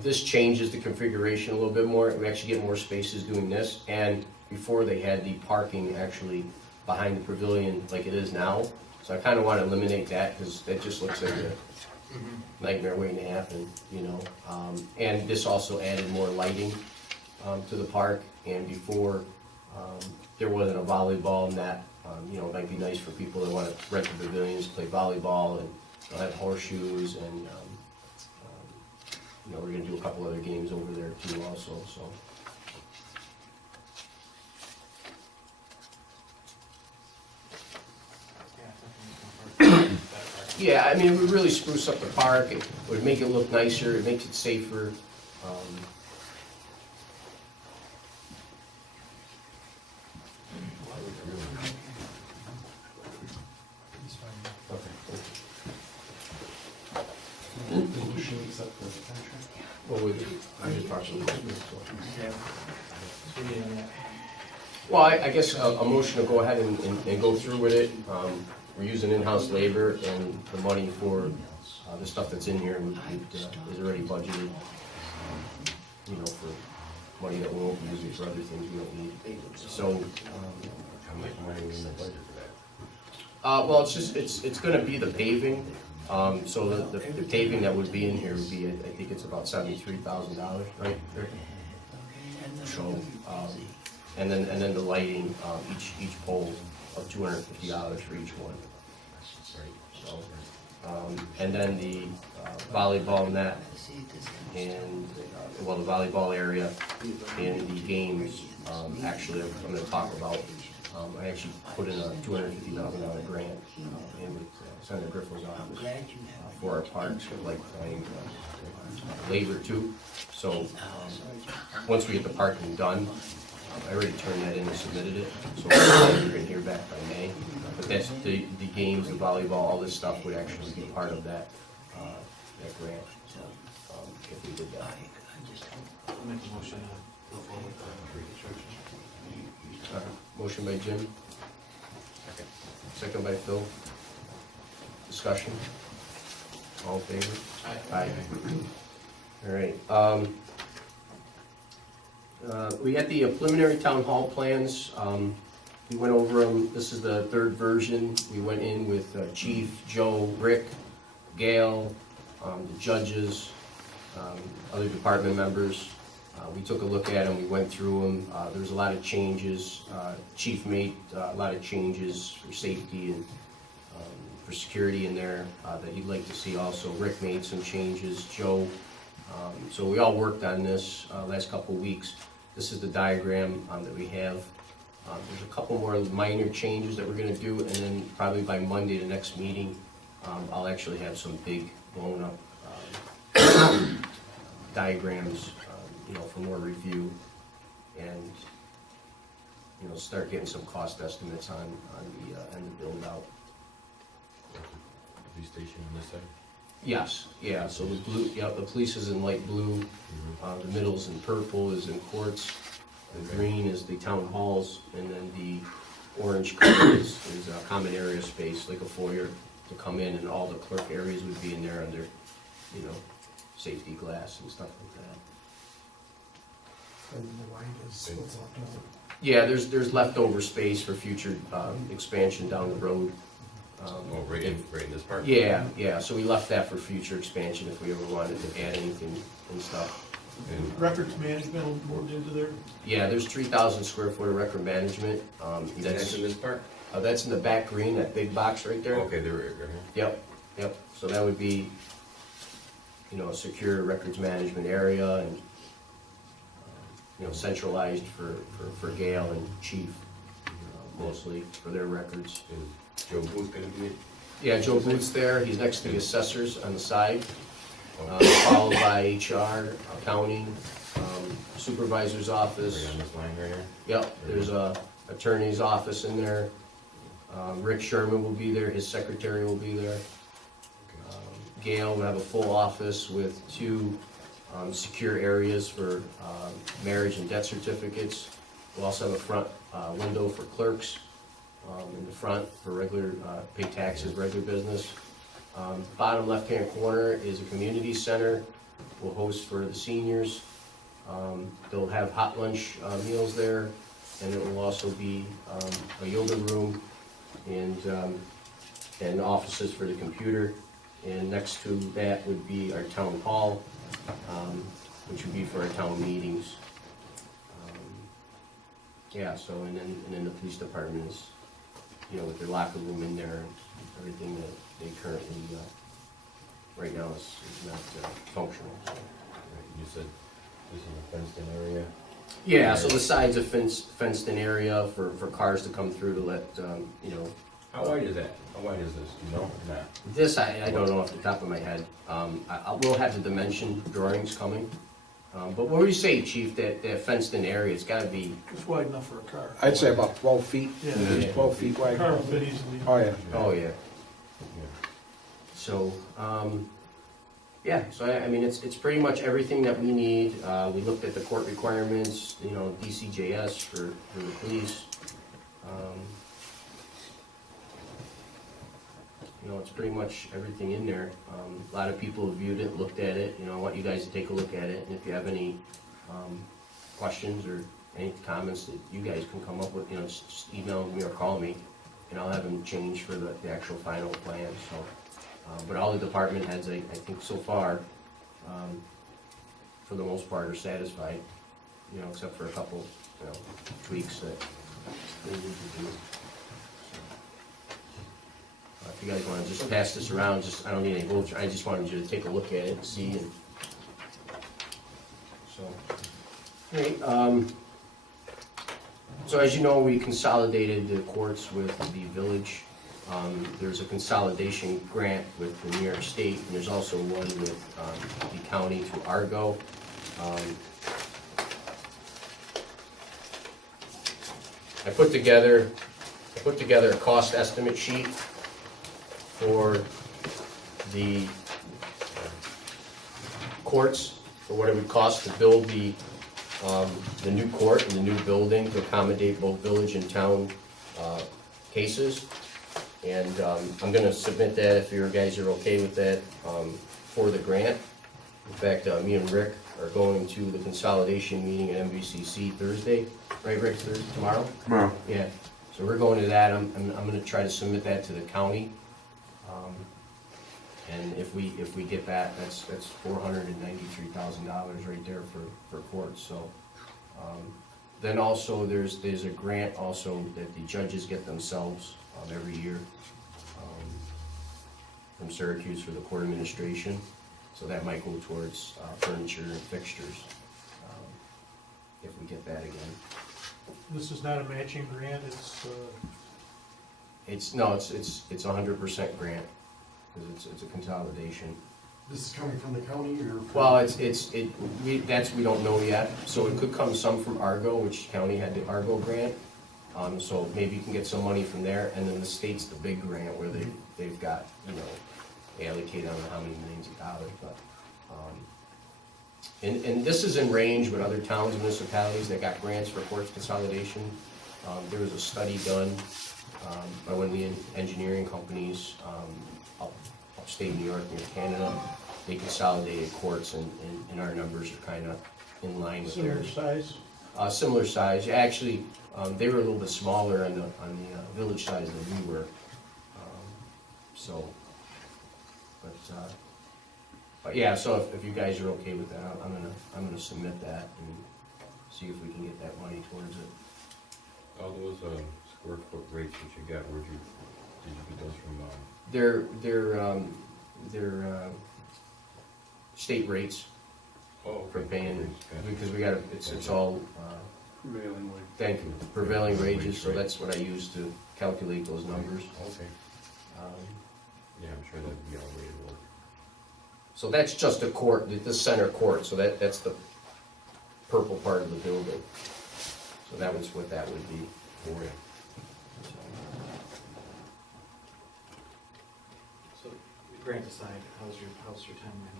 This changes the configuration a little bit more. We actually get more spaces doing this. And before they had the parking actually behind the pavilion like it is now. So I kind of want to eliminate that because that just looks like a nightmare waiting to happen, you know. And this also added more lighting to the park. And before, there wasn't a volleyball net. You know, it might be nice for people that want to rent the pavilions, play volleyball, and they'll have horseshoes, and you know, we're gonna do a couple other games over there too also, so. Yeah, I mean, it would really spruce up the park, it would make it look nicer, it makes it safer. Well, I just talked about this. Well, I guess a motion to go ahead and go through with it. We're using in-house labor, and the money for the stuff that's in here is already budgeted, you know, for money that we won't be using for other things we don't need. So, well, it's gonna be the paving. So the paving that would be in here would be, I think it's about $73,000, right? So, and then the lighting, each pole of $250 for each one. So, and then the volleyball net and, well, the volleyball area and the games, actually, I'm gonna talk about. I actually put in a $250,000 grant in with Senator Griffel's office for our parks, like labor too. So once we get the parking done, I already turned that in and submitted it. So we're gonna hear back by May. But that's the games, the volleyball, all this stuff would actually be part of that that grant. If we did that. I'll make a motion to go forward with the reconstruction. Motion by Jim. Second by Phil. Discussion. All in favor? Aye. All right. We had the preliminary town hall plans. We went over them. This is the third version. We went in with Chief, Joe, Rick, Gail, the judges, other department members. We took a look at them, we went through them. There was a lot of changes. Chief made a lot of changes for safety and for security in there that he'd like to see also. Rick made some changes, Joe. So we all worked on this last couple of weeks. This is the diagram that we have. There's a couple more minor changes that we're gonna do, and then probably by Monday, the next meeting, I'll actually have some big blown up diagrams, you know, for more review, and, you know, start getting some cost estimates on the end of build out. Police station on this side? Yes, yeah, so the blue, yeah, the police is in light blue, the middle's in purple is in courts, the green is the town halls, and then the orange color is a common area space, like a foyer to come in, and all the clerk areas would be in there under, you know, safety glass and stuff like that. And the white is what's left over. Yeah, there's leftover space for future expansion down the road. Oh, right in this part? Yeah, so we left that for future expansion if we ever wanted to add anything and stuff. And records management will moved into there? Yeah, there's 3,000 square foot of record management. That's in this part? That's in the back green, that big box right there. Okay, there we go. Yep, so that would be, you know, a secure records management area and, you know, centralized for Gail and Chief, mostly for their records. Is Joe Booth gonna be it? Yeah, Joe Booth's there, he's next to the assessors on the side, followed by HR, accounting, supervisor's office. Right on this line right here? Yep, there's a attorney's office in there. Rick Sherman will be there, his secretary will be there. Gail will have a full office with 2 secure areas for marriage and death certificates. We'll also have a front window for clerks in the front for regular, pay taxes, regular business. Bottom left-hand corner is a community center. We'll host for the seniors. They'll have hot lunch meals there, and it will also be a yoga room and offices for the computer. And next to that would be our town hall, which would be for our town meetings. Yeah, so, and then the police department is, with their locker room in there, and everything that they currently, right now is not functional. So. You said this is a fenced-in area? Yeah, so the side's a fenced-in area for cars to come through to let, How wide is that? How wide is this, you know, or not? This, I don't know off the top of my head. I will have the dimension drawings coming. But what would you say, Chief, that fenced-in area, it's gotta be... It's wide enough for a car. I'd say about 12 feet. Yeah. It's 12 feet wide. Car will fit easily. Oh, yeah. Oh, yeah. So, yeah, so I mean, it's pretty much everything that we need. We looked at the court requirements, DCJS for the police. It's pretty much everything in there. A lot of people have viewed it, looked at it. I want you guys to take a look at it, and if you have any questions or any comments that you guys can come up with, just email me or call me, and I'll have them change for the actual final plan. So, but all the department heads, I think so far, for the most part, are satisfied. Except for a couple, tweaks that they need to do. If you guys want to just pass this around, I don't need any votes, I just wanted you to take a look at it and see, and so. Okay, so as you know, we consolidated the courts with the village. There's a consolidation grant with the New York State, and there's also one with the county through Argo. I put together a cost estimate sheet for the courts, for what it would cost to build the new court and the new building to accommodate both village and town cases. And I'm gonna submit that, if you guys are okay with that, for the grant. In fact, me and Rick are going to the consolidation meeting at MVCC Thursday. Right, Rick, Thursday, tomorrow? Tomorrow. Yeah, so we're going to that. I'm gonna try to submit that to the county. And if we get that, that's $493,000 right there for courts. So then also there's a grant also that the judges get themselves every year from Syracuse for the court administration. So that might go towards furniture and fixtures if we get that again. This is not a matching grant, It's 100% grant. Because it's a consolidation. This is coming from the county or? Well, we don't know yet, so it could come some from Argo, which county had the Argo grant. So maybe you can get some money from there, and then the state's the big grant where they've got, they allocate, I don't know how many millions of dollars, but, and this is in range with other towns and municipalities that got grants for courts consolidation. There was a study done by one of the engineering companies, upstate New York, near Canada. They consolidated courts, and our numbers are kind of in line with similar theirs. size. Similar size. Actually, they were a little bit smaller on the village size than we were. But yeah. So if you guys are okay with that, I'm gonna submit that and see if we can get that money towards it. All those square foot rates that you got, did you get those from? They're state rates for paying, because we got it's all Prevailing wage. thank you, prevailing wages. So that's what I use to calculate those numbers. Okay. Yeah, I'm sure that'd be all way to work. So that's just a court, the center court. So that's the purple part of the building. So that was what that would be for you. So, grant aside, how's your timeline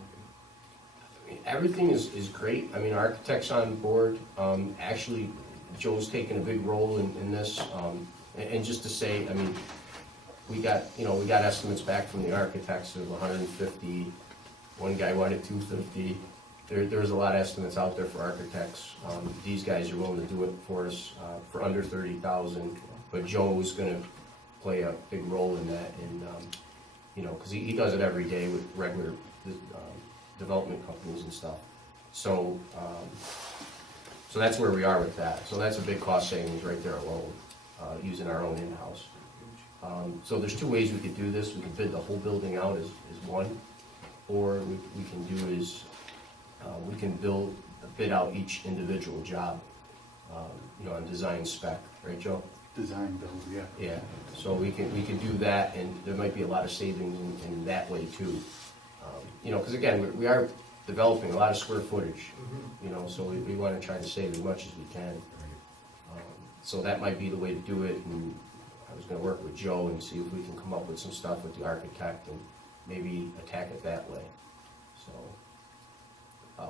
looking? Everything is great. I mean, architects on board. Actually, Joe's taken a big role in this. And just to say, I mean, we got estimates back from the architects of 150. One guy wanted 250. There's a lot of estimates out there for architects. These guys are willing to do it for us for under 30,000. But Joe's going to play a big role in that, and because he does it every day with regular development companies and stuff. So that's where we are with that. So that's a big cost savings right there alone, using our own in-house. So there's two ways we could do this. We could bid the whole building out as one, or we can do is we can bid out each individual job, on design spec, right, Joe? Design build, yeah. Yeah, so we can do that, and there might be a lot of savings in that way too. Because again, we are developing a lot of square footage, so we want to try to save as much as we can. So that might be the way to do it, and I was going to work with Joe and see if we can come up with some stuff with the architect and maybe attack it that way. So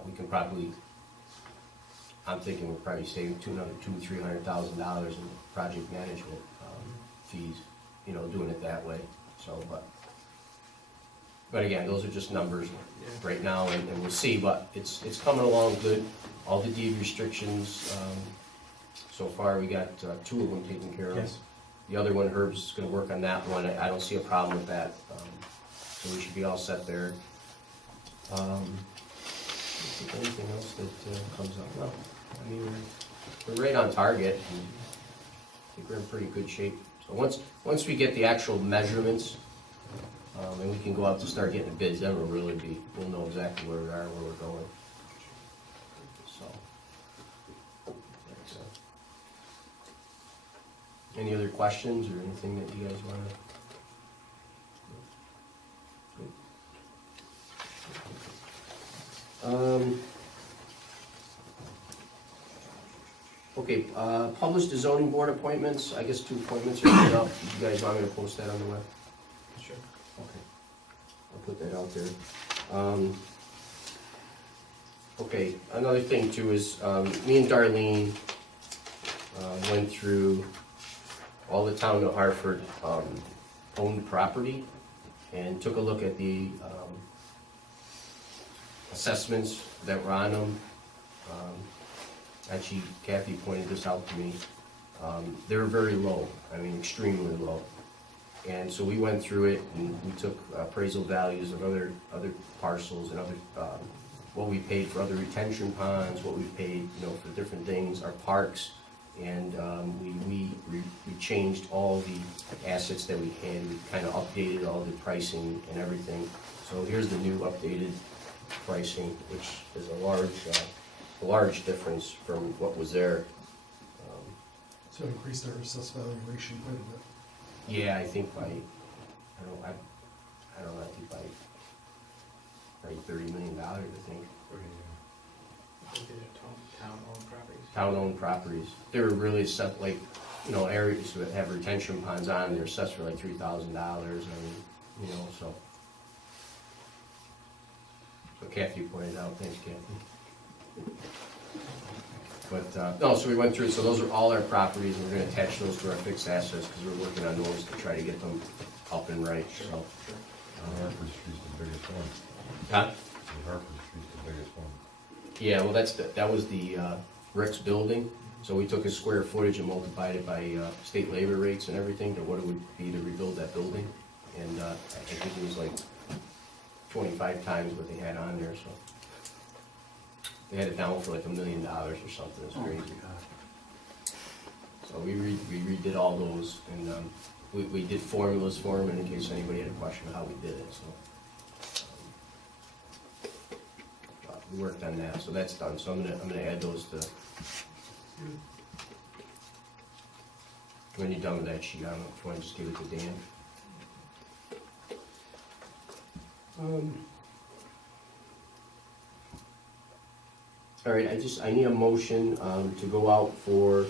we can probably, I'm thinking we'll probably save $200,000-300,000 in project management fees, doing it that way. So, but again, those are just numbers right now, and we'll see. But it's coming along good. All the deed restrictions. So far, we got 2 of them taken care of. Yes. The other one, Herb's is going to work on that one. I don't see a problem with that. So we should be all set there. Anything else that comes up? No. I mean, we're right on target. And I think we're in pretty good shape. So once we get the actual measurements, and we can go out to start getting the bids, then we'll know exactly where we are and where we're going. So, any other questions or anything that you guys want to? Okay, published the zoning board appointments. I guess 2 appointments are coming up. You guys want me to post that on the web? Sure. Okay. I'll put that out there. Okay, another thing too is me and Darlene went through all the town of Hartford owned property and took a look at the assessments that were on them. Actually, Kathy pointed this out to me. They were very low, I mean extremely low. And so we went through it and we took appraisal values of other parcels and other, what we paid for other retention ponds, what we paid, for different things, our parks. And we changed all the assets that we had. We kind of updated all the pricing and everything. So here's the new updated pricing, which is a large difference from what was there. So increase their assessed valuation quite a bit. Yeah, I think by, I think by $30 million, I think. Town-owned properties? Town-owned properties. They were really set, areas that have retention ponds on, they're assessed for like $3,000, so. So Kathy pointed out, thanks Kathy. But, no, so we went through, so those are all our properties, and we're gonna attach those to our fixed assets, because we're working on those to try to get them up and right, so. Hartford Street's the biggest one. Huh? Hartford Street's the biggest one. Yeah, well, that was the Rick's building, so we took his square footage and multiplied it by state labor rates and everything, to what it would be to rebuild that building, and I think it was like 25 times what they had on there, so. They had it down for like $1 million or something, it's crazy. So we redid all those, and we did formulas for them, in case anybody had a question of how we did it, so. We worked on that, so that's done, so I'm gonna add those to. When you're done with that sheet, I don't know if you want to just give it to Dan. All right, I need a motion to go out for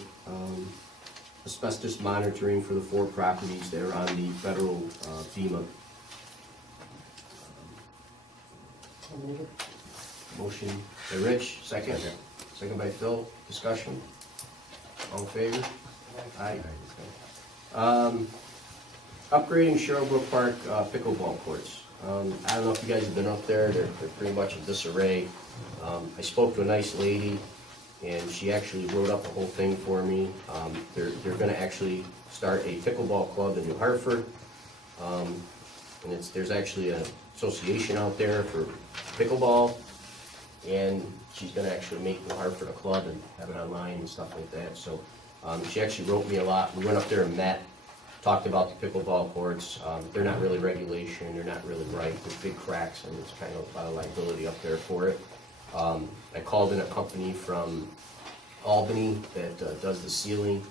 asbestos monitoring for the 4 properties that are on the federal FEMA. Motion by Rich, second. Second by Phil. Discussion? All in favor? Aye. Upgrading Sherrillbrook Park pickleball courts. I don't know if you guys have been up there. They're pretty much in disarray. I spoke to a nice lady, and she actually wrote up the whole thing for me. They're going to actually start a pickleball club in New Hartford. And there's actually an association out there for pickleball, and she's going to actually make New Hartford a club and have it online and stuff like that. So she actually wrote me a lot. We went up there and met, talked about the pickleball courts. They're not really regulation, they're not really right. There's big cracks, and it's kind of a lot of liability up there for it. I called in a company from Albany that does the sealing.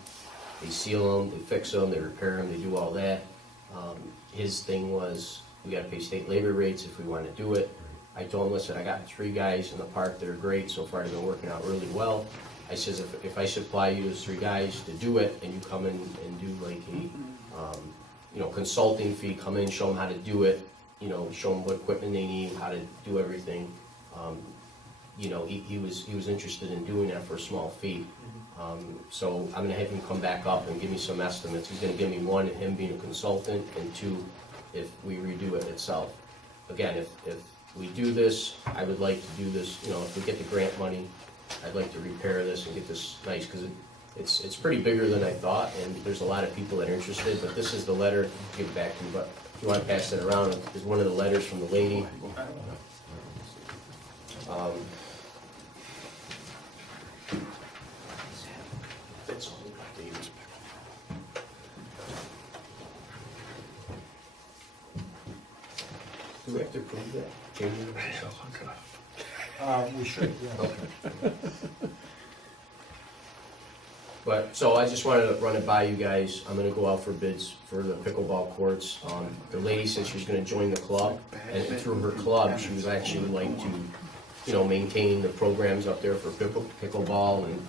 They seal them, they fix them, they repair them, they do all that. His thing was, we gotta pay state labor rates if we wanna do it. I told him, listen, I got 3 guys in the park that are great, so far they've been working out really well. I says, if I supply you those 3 guys to do it, and you come in and do like a, consulting fee, come in, show them how to do it, show them what equipment they need, how to do everything. He was interested in doing that for a small fee. So I'm gonna have him come back up and give me some estimates. He's gonna give me 1, him being a consultant, and 2, if we redo it itself. Again, if we do this, I would like to do this, if we get the grant money, I'd like to repair this and get this nice, because it's pretty bigger than I thought, and there's a lot of people that are interested, but this is the letter, I'll give it back to you, but if you wanna pass that around, it's one of the letters from the lady. That's all we got, David. Do we have to approve that? Changing it? We should, yeah. Okay. But, so I just wanted to run it by you guys. I'm gonna go out for bids for the pickleball courts. The lady said she was gonna join the club, and through her club, she was actually like to, maintain the programs up there for pickleball and,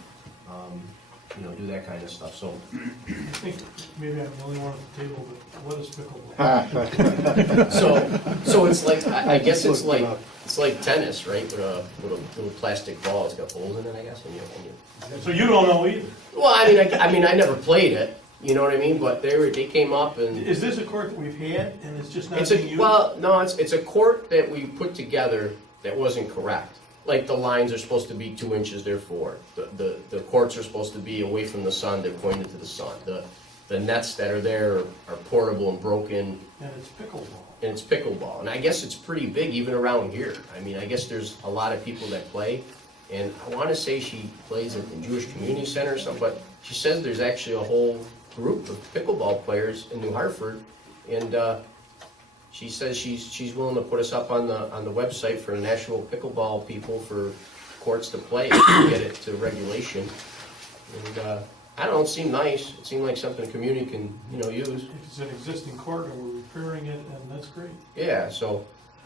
do that kind of stuff, so. I think maybe I'm the only one at the table, but what is pickleball? So it's like, I guess it's like tennis, right, with a little plastic ball. It's got holes in it, I guess, and you. So you don't know either? Well, I mean, I never played it, you know what I mean, but they came up and. Is this a court that we've had and it's just not It's being a, used? well, no, it's a court that we put together that wasn't correct. Like the lines are supposed to be 2 inches, they're 4. The courts are supposed to be away from the sun, they're pointed to the sun. The nets that are there are portable and broken. And it's pickleball. And it's pickleball. And I guess it's pretty big even around here. I mean, I guess there's a lot of people that play. And I wanna say she plays at the Jewish Community Center or something, but she says there's actually a whole group of pickleball players in New Hartford. And, she says she's willing to put us up on the website for national pickleball people for courts to play to get it to regulation. And I don't know, it seemed nice. It seemed like something the community can use. It's an existing court and we're repairing it, and that's great. Yeah, so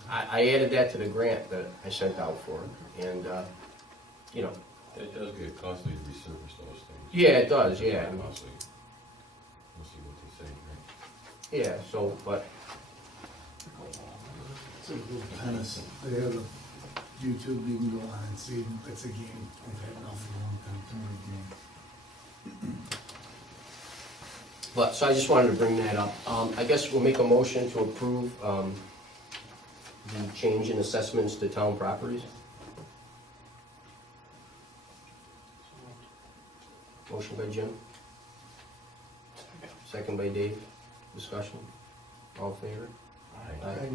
I added that to the grant that I sent out for it, and It does get costly to resurface those things. Yeah, it does. Yeah. Costly. We'll see what they say, right? Yeah. So, but. It's a little tennis. They have a YouTube, you can go on and see, it's a game, they've had now for a long time, tournament game. But, so I just wanted to bring that up. I guess we'll make a motion to approve the change in assessments to town properties. Motion by Jim. Second by Dave. Discussion. All in favor? Aye.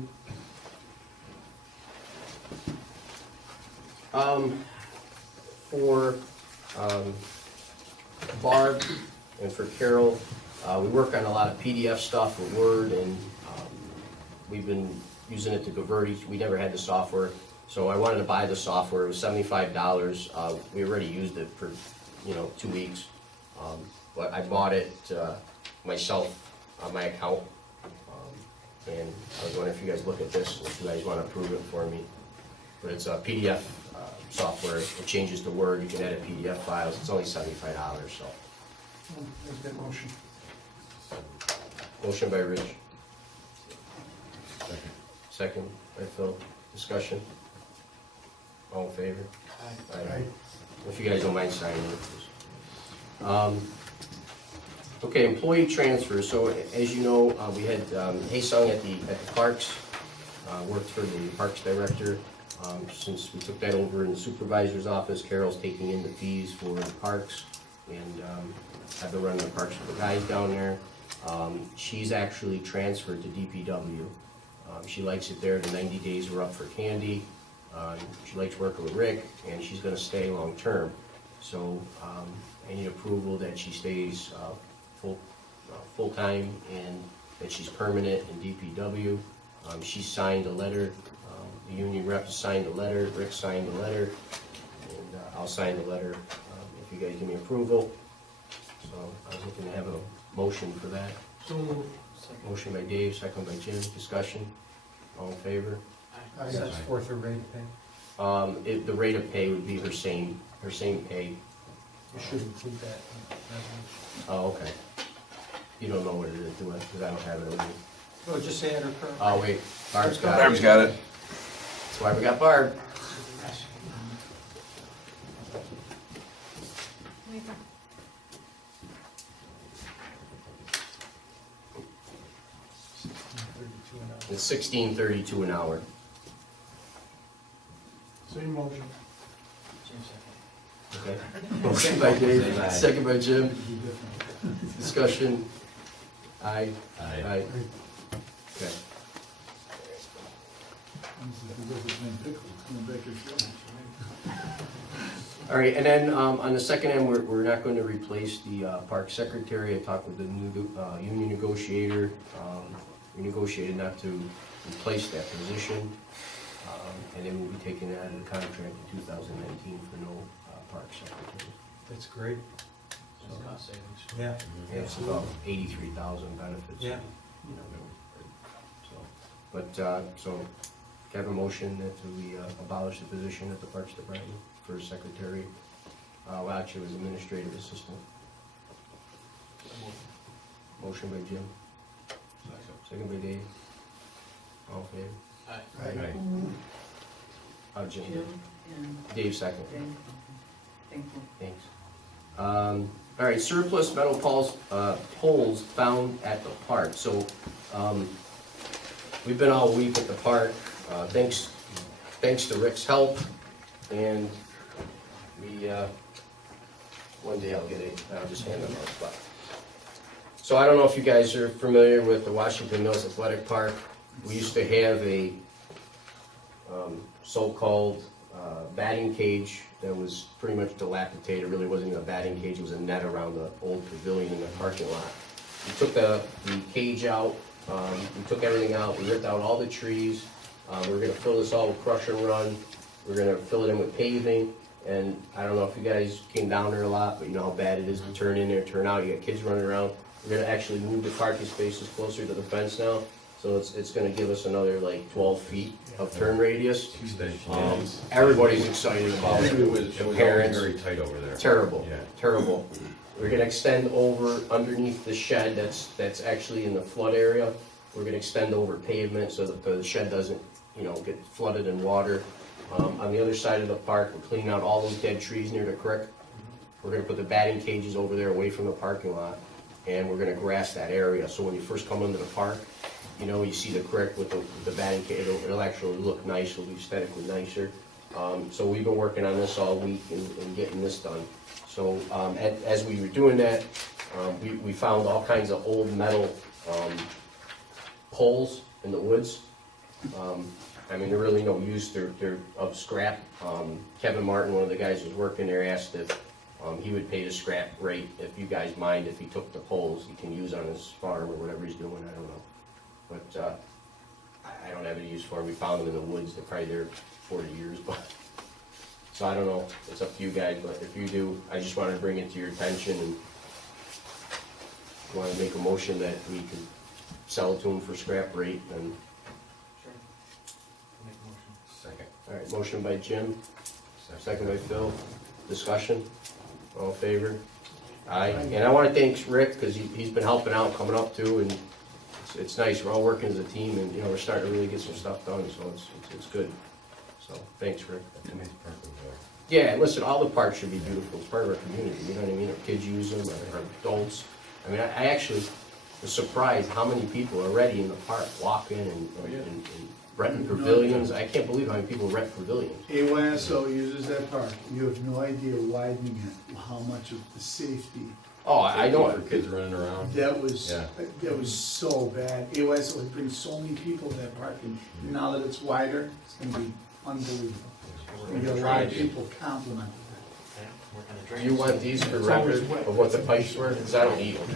For Barb and for Carol, we work on a lot of PDF stuff with Word, and we've been using it to convert each. We never had the software, so I wanted to buy the software. It was $75. We already used it for 2 weeks, but I bought it myself on my account, and I was wondering if you guys look at this, if you guys want to approve it for me. But it's a PDF software. It changes to Word, you can edit PDF files, it's only $75, so. Make that motion. Motion by Rich. Second by Phil. Discussion? All in favor? Aye. If you guys don't mind signing it, please. Okay, employee transfer. So as you know, we had Hae-Sung at the parks, worked for the parks director. Since we took that over in the supervisor's office, Carol's taking in the fees for the parks, and I've been running the parks for the guys down there. She's actually transferred to DPW. She likes it there. The 90 days were up for Candy. She likes working with Rick, and she's gonna stay long-term. So I need approval that she stays full-time and that she's permanent in DPW. She signed a letter, the union rep signed a letter, Rick signed a letter, and I'll sign the letter if you guys give me approval. So I was looking to have a motion for that. So moved. Motion by Dave, second by Jim. Discussion? All in favor? That's fourth or rate of pay. The rate of pay would be her same pay. You should include that in the resolution. Oh, okay. You don't know what it is, do I? Because I don't have it with me. Well, just say it or current. Oh, wait, Barb's got it. Barb's got it. That's why we got Barb. It's $16.32 an hour. Same motion. Okay. Motion by Dave, second by Jim. Discussion? Aye. Aye. Okay. All right, and then on the second end, we're not going to replace the park secretary. I talked with the new union negotiator. We negotiated not to replace that position, and then we'll be taking that out of the contract in 2019 for no park secretary. That's great. So, Cost savings. Yeah. yeah, it's about 83,000 benefits. Yeah. So, but, so, can I have a motion that we abolish the position at the Parks Department for secretary? Well, actually, it was administrative assistant. Motion by Jim. Second by Dave. All in favor? Aye. Jim. Jim and Dave second. Dave. Thank you. Thanks. All right, surplus metal poles found at the park. So, we've been all week at the park. Thanks to Rick's help, and we, one day I'll just hand them out. But, so I don't know if you guys are familiar with the Washington Mills Athletic Park. We used to have a so-called batting cage that was pretty much dilapidated. It really wasn't even a batting cage, it was a net around the old pavilion in the parking lot. We took the cage out, we took everything out, we ripped out all the trees. We're gonna fill this all with crush and run. We're gonna fill it in with paving. And I don't know if you guys came down there a lot, but you know how bad it is to turn in there, turn out. You got kids running around. We're gonna actually move the parking spaces closer to the fence now. So it's gonna give us another like 12 feet of turn radius. Everybody's excited about it. It was Parents. very tight over there. Terrible, Yeah. terrible. We're gonna extend over underneath the shed that's actually in the flood area. We're gonna extend over pavement so that the shed doesn't, get flooded in water. On the other side of the park, we're cleaning out all those dead trees near the creek. We're gonna put the batting cages over there away from the parking lot, and we're gonna grass that area. So when you first come into the park, you see the creek with the batting cage. It'll actually look nice. It'll be aesthetically nicer. So we've been working on this all week and getting this done. So as we were doing that, we found all kinds of old metal poles in the woods. They're really no use. They're of scrap. Kevin Martin, one of the guys who's working there, asked if he would pay the scrap rate, if you guys mind if he took the poles he can use on his farm or whatever he's doing, I don't know. But I don't have any use for them. We found them in the woods. They're probably there 40 years, but so I don't know. It's up to you guys, but if you do, I just wanted to bring it to your attention and want to make a motion that we could sell it to them for scrap rate. And Sure. Make a motion. Second. all right, motion by Jim, Second by Phil. Discussion? All in favor? Aye. And I wanna thank Rick, cause he's been helping out, coming up too, and it's nice, we're all working as a team, and, you know, we're starting to really get some stuff done, so it's good. So, thanks, Rick. Yeah, listen, all the parks should be beautiful, it's part of our community, you know what I mean? Our kids use them, our adults. I mean, I actually was surprised how many people are already in the park, walking and renting pavilions. I can't believe how many people rent pavilions. AYSO uses that park. You have no idea widening it, how much of the safety. Oh, I know For it. kids running around. That was so bad. AYSO has bring so many people to that park, and now that it's wider, it's gonna be unbelievable. We get a lot of people complimenting Do you want these for record of what the pipes were? Because I don't need them.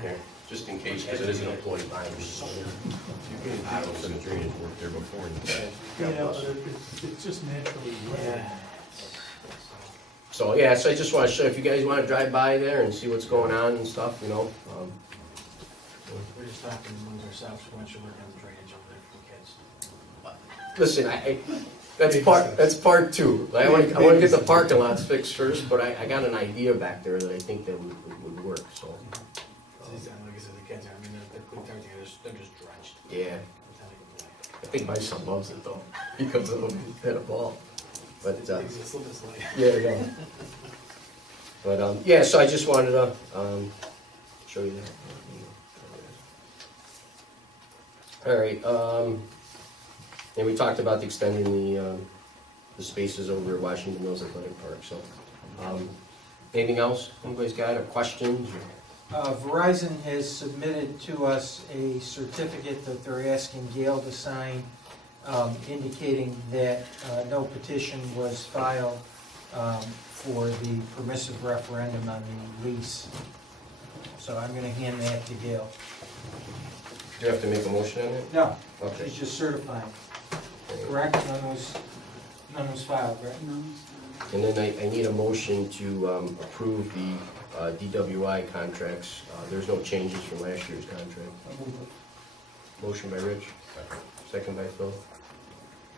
Here, just in case, because it is an employee buying. You can have some drainage work there before. Yeah, but it's just naturally wet. So, yeah, so I just want to show, if you guys want to drive by there and see what's going on and stuff, you know. We're just talking amongst ourselves, we want you to work on the drainage over there for the kids. Listen, that's part two. I want to get the parking lots fixed first, but I got an idea back there that I think that would work, so. Like I said, the kids, I mean, they're cleaned everything, they're just drenched. Yeah. I think my son loves it though. He comes up and hit a ball. But, It's a little bit slight. yeah, I know. But, yeah, so I just wanted to, show you that. All right, and we talked about extending the spaces over at Washington Mills Athletic Park, so. Anything else? Anybody's got, or questions? Verizon has submitted to us a certificate that they're asking Gail to sign, indicating that no petition was filed for the permissive referendum on the lease. So I'm gonna hand that to Gail. Do you have to make a motion on it? No, Okay. she's just certifying. Correct? None was filed, right? And then I need a motion to approve the DWI contracts. There's no changes from last year's contract. Motion by Rich, second by Phil.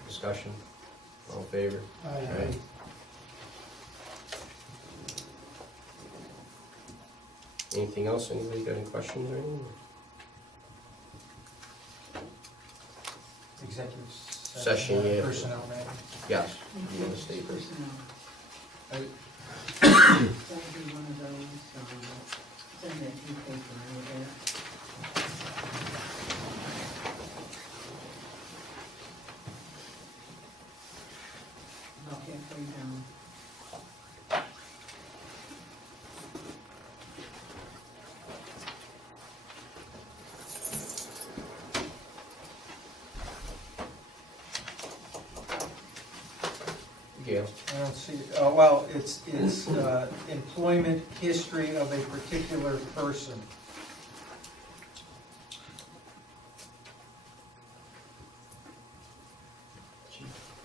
Discussion, all in favor? Aye. Anything else? Anybody got any questions or anything? Executive Session, yeah. Personnel matter. Yes, you want to stay first? That would be one of those, send that to you paper over there. About halfway down. Gail? I don't see, well, it's employment history of a particular person.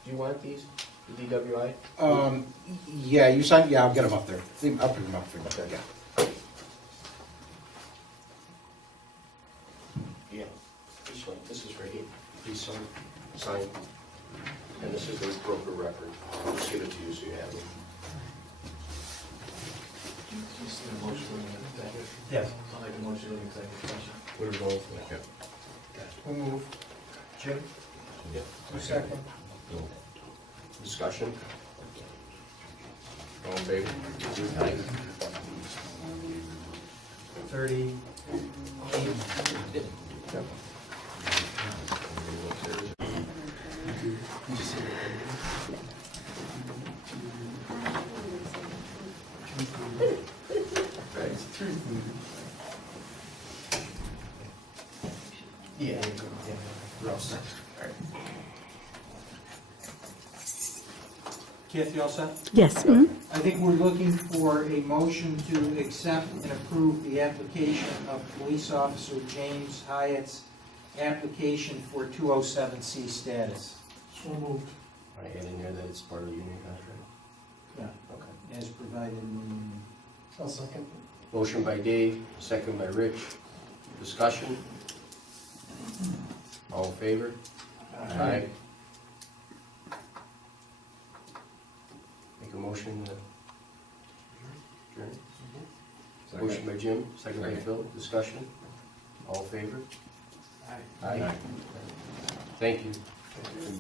Do you want these, the DWI? Yeah, you signed, yeah, I'll get them up there. I'll put them up for you, yeah. Yeah, this one, this is for you. Please sign. And this is the broker record. I'll just give it to you so you have it. Just a motion to executive. Yes. I'll make a motion to executive session. What are we going for? Who moved? Jim? Yep. Who second? Discussion? All in favor? Aye. 30. Yeah. We're all set. All right. Kathy, all set? Yes. I think we're looking for a motion to accept and approve the application of police officer James Hyatt's application for 207C status. So moved. Want to add in here that it's part of the union contract? Yeah. Okay. As provided in I'll second. Motion by Dave, second by Rich. Discussion? All in favor? Aye. motion? Adjourn? Motion by Jim, second by Phil, discussion, all in favor? Aye. Thank you.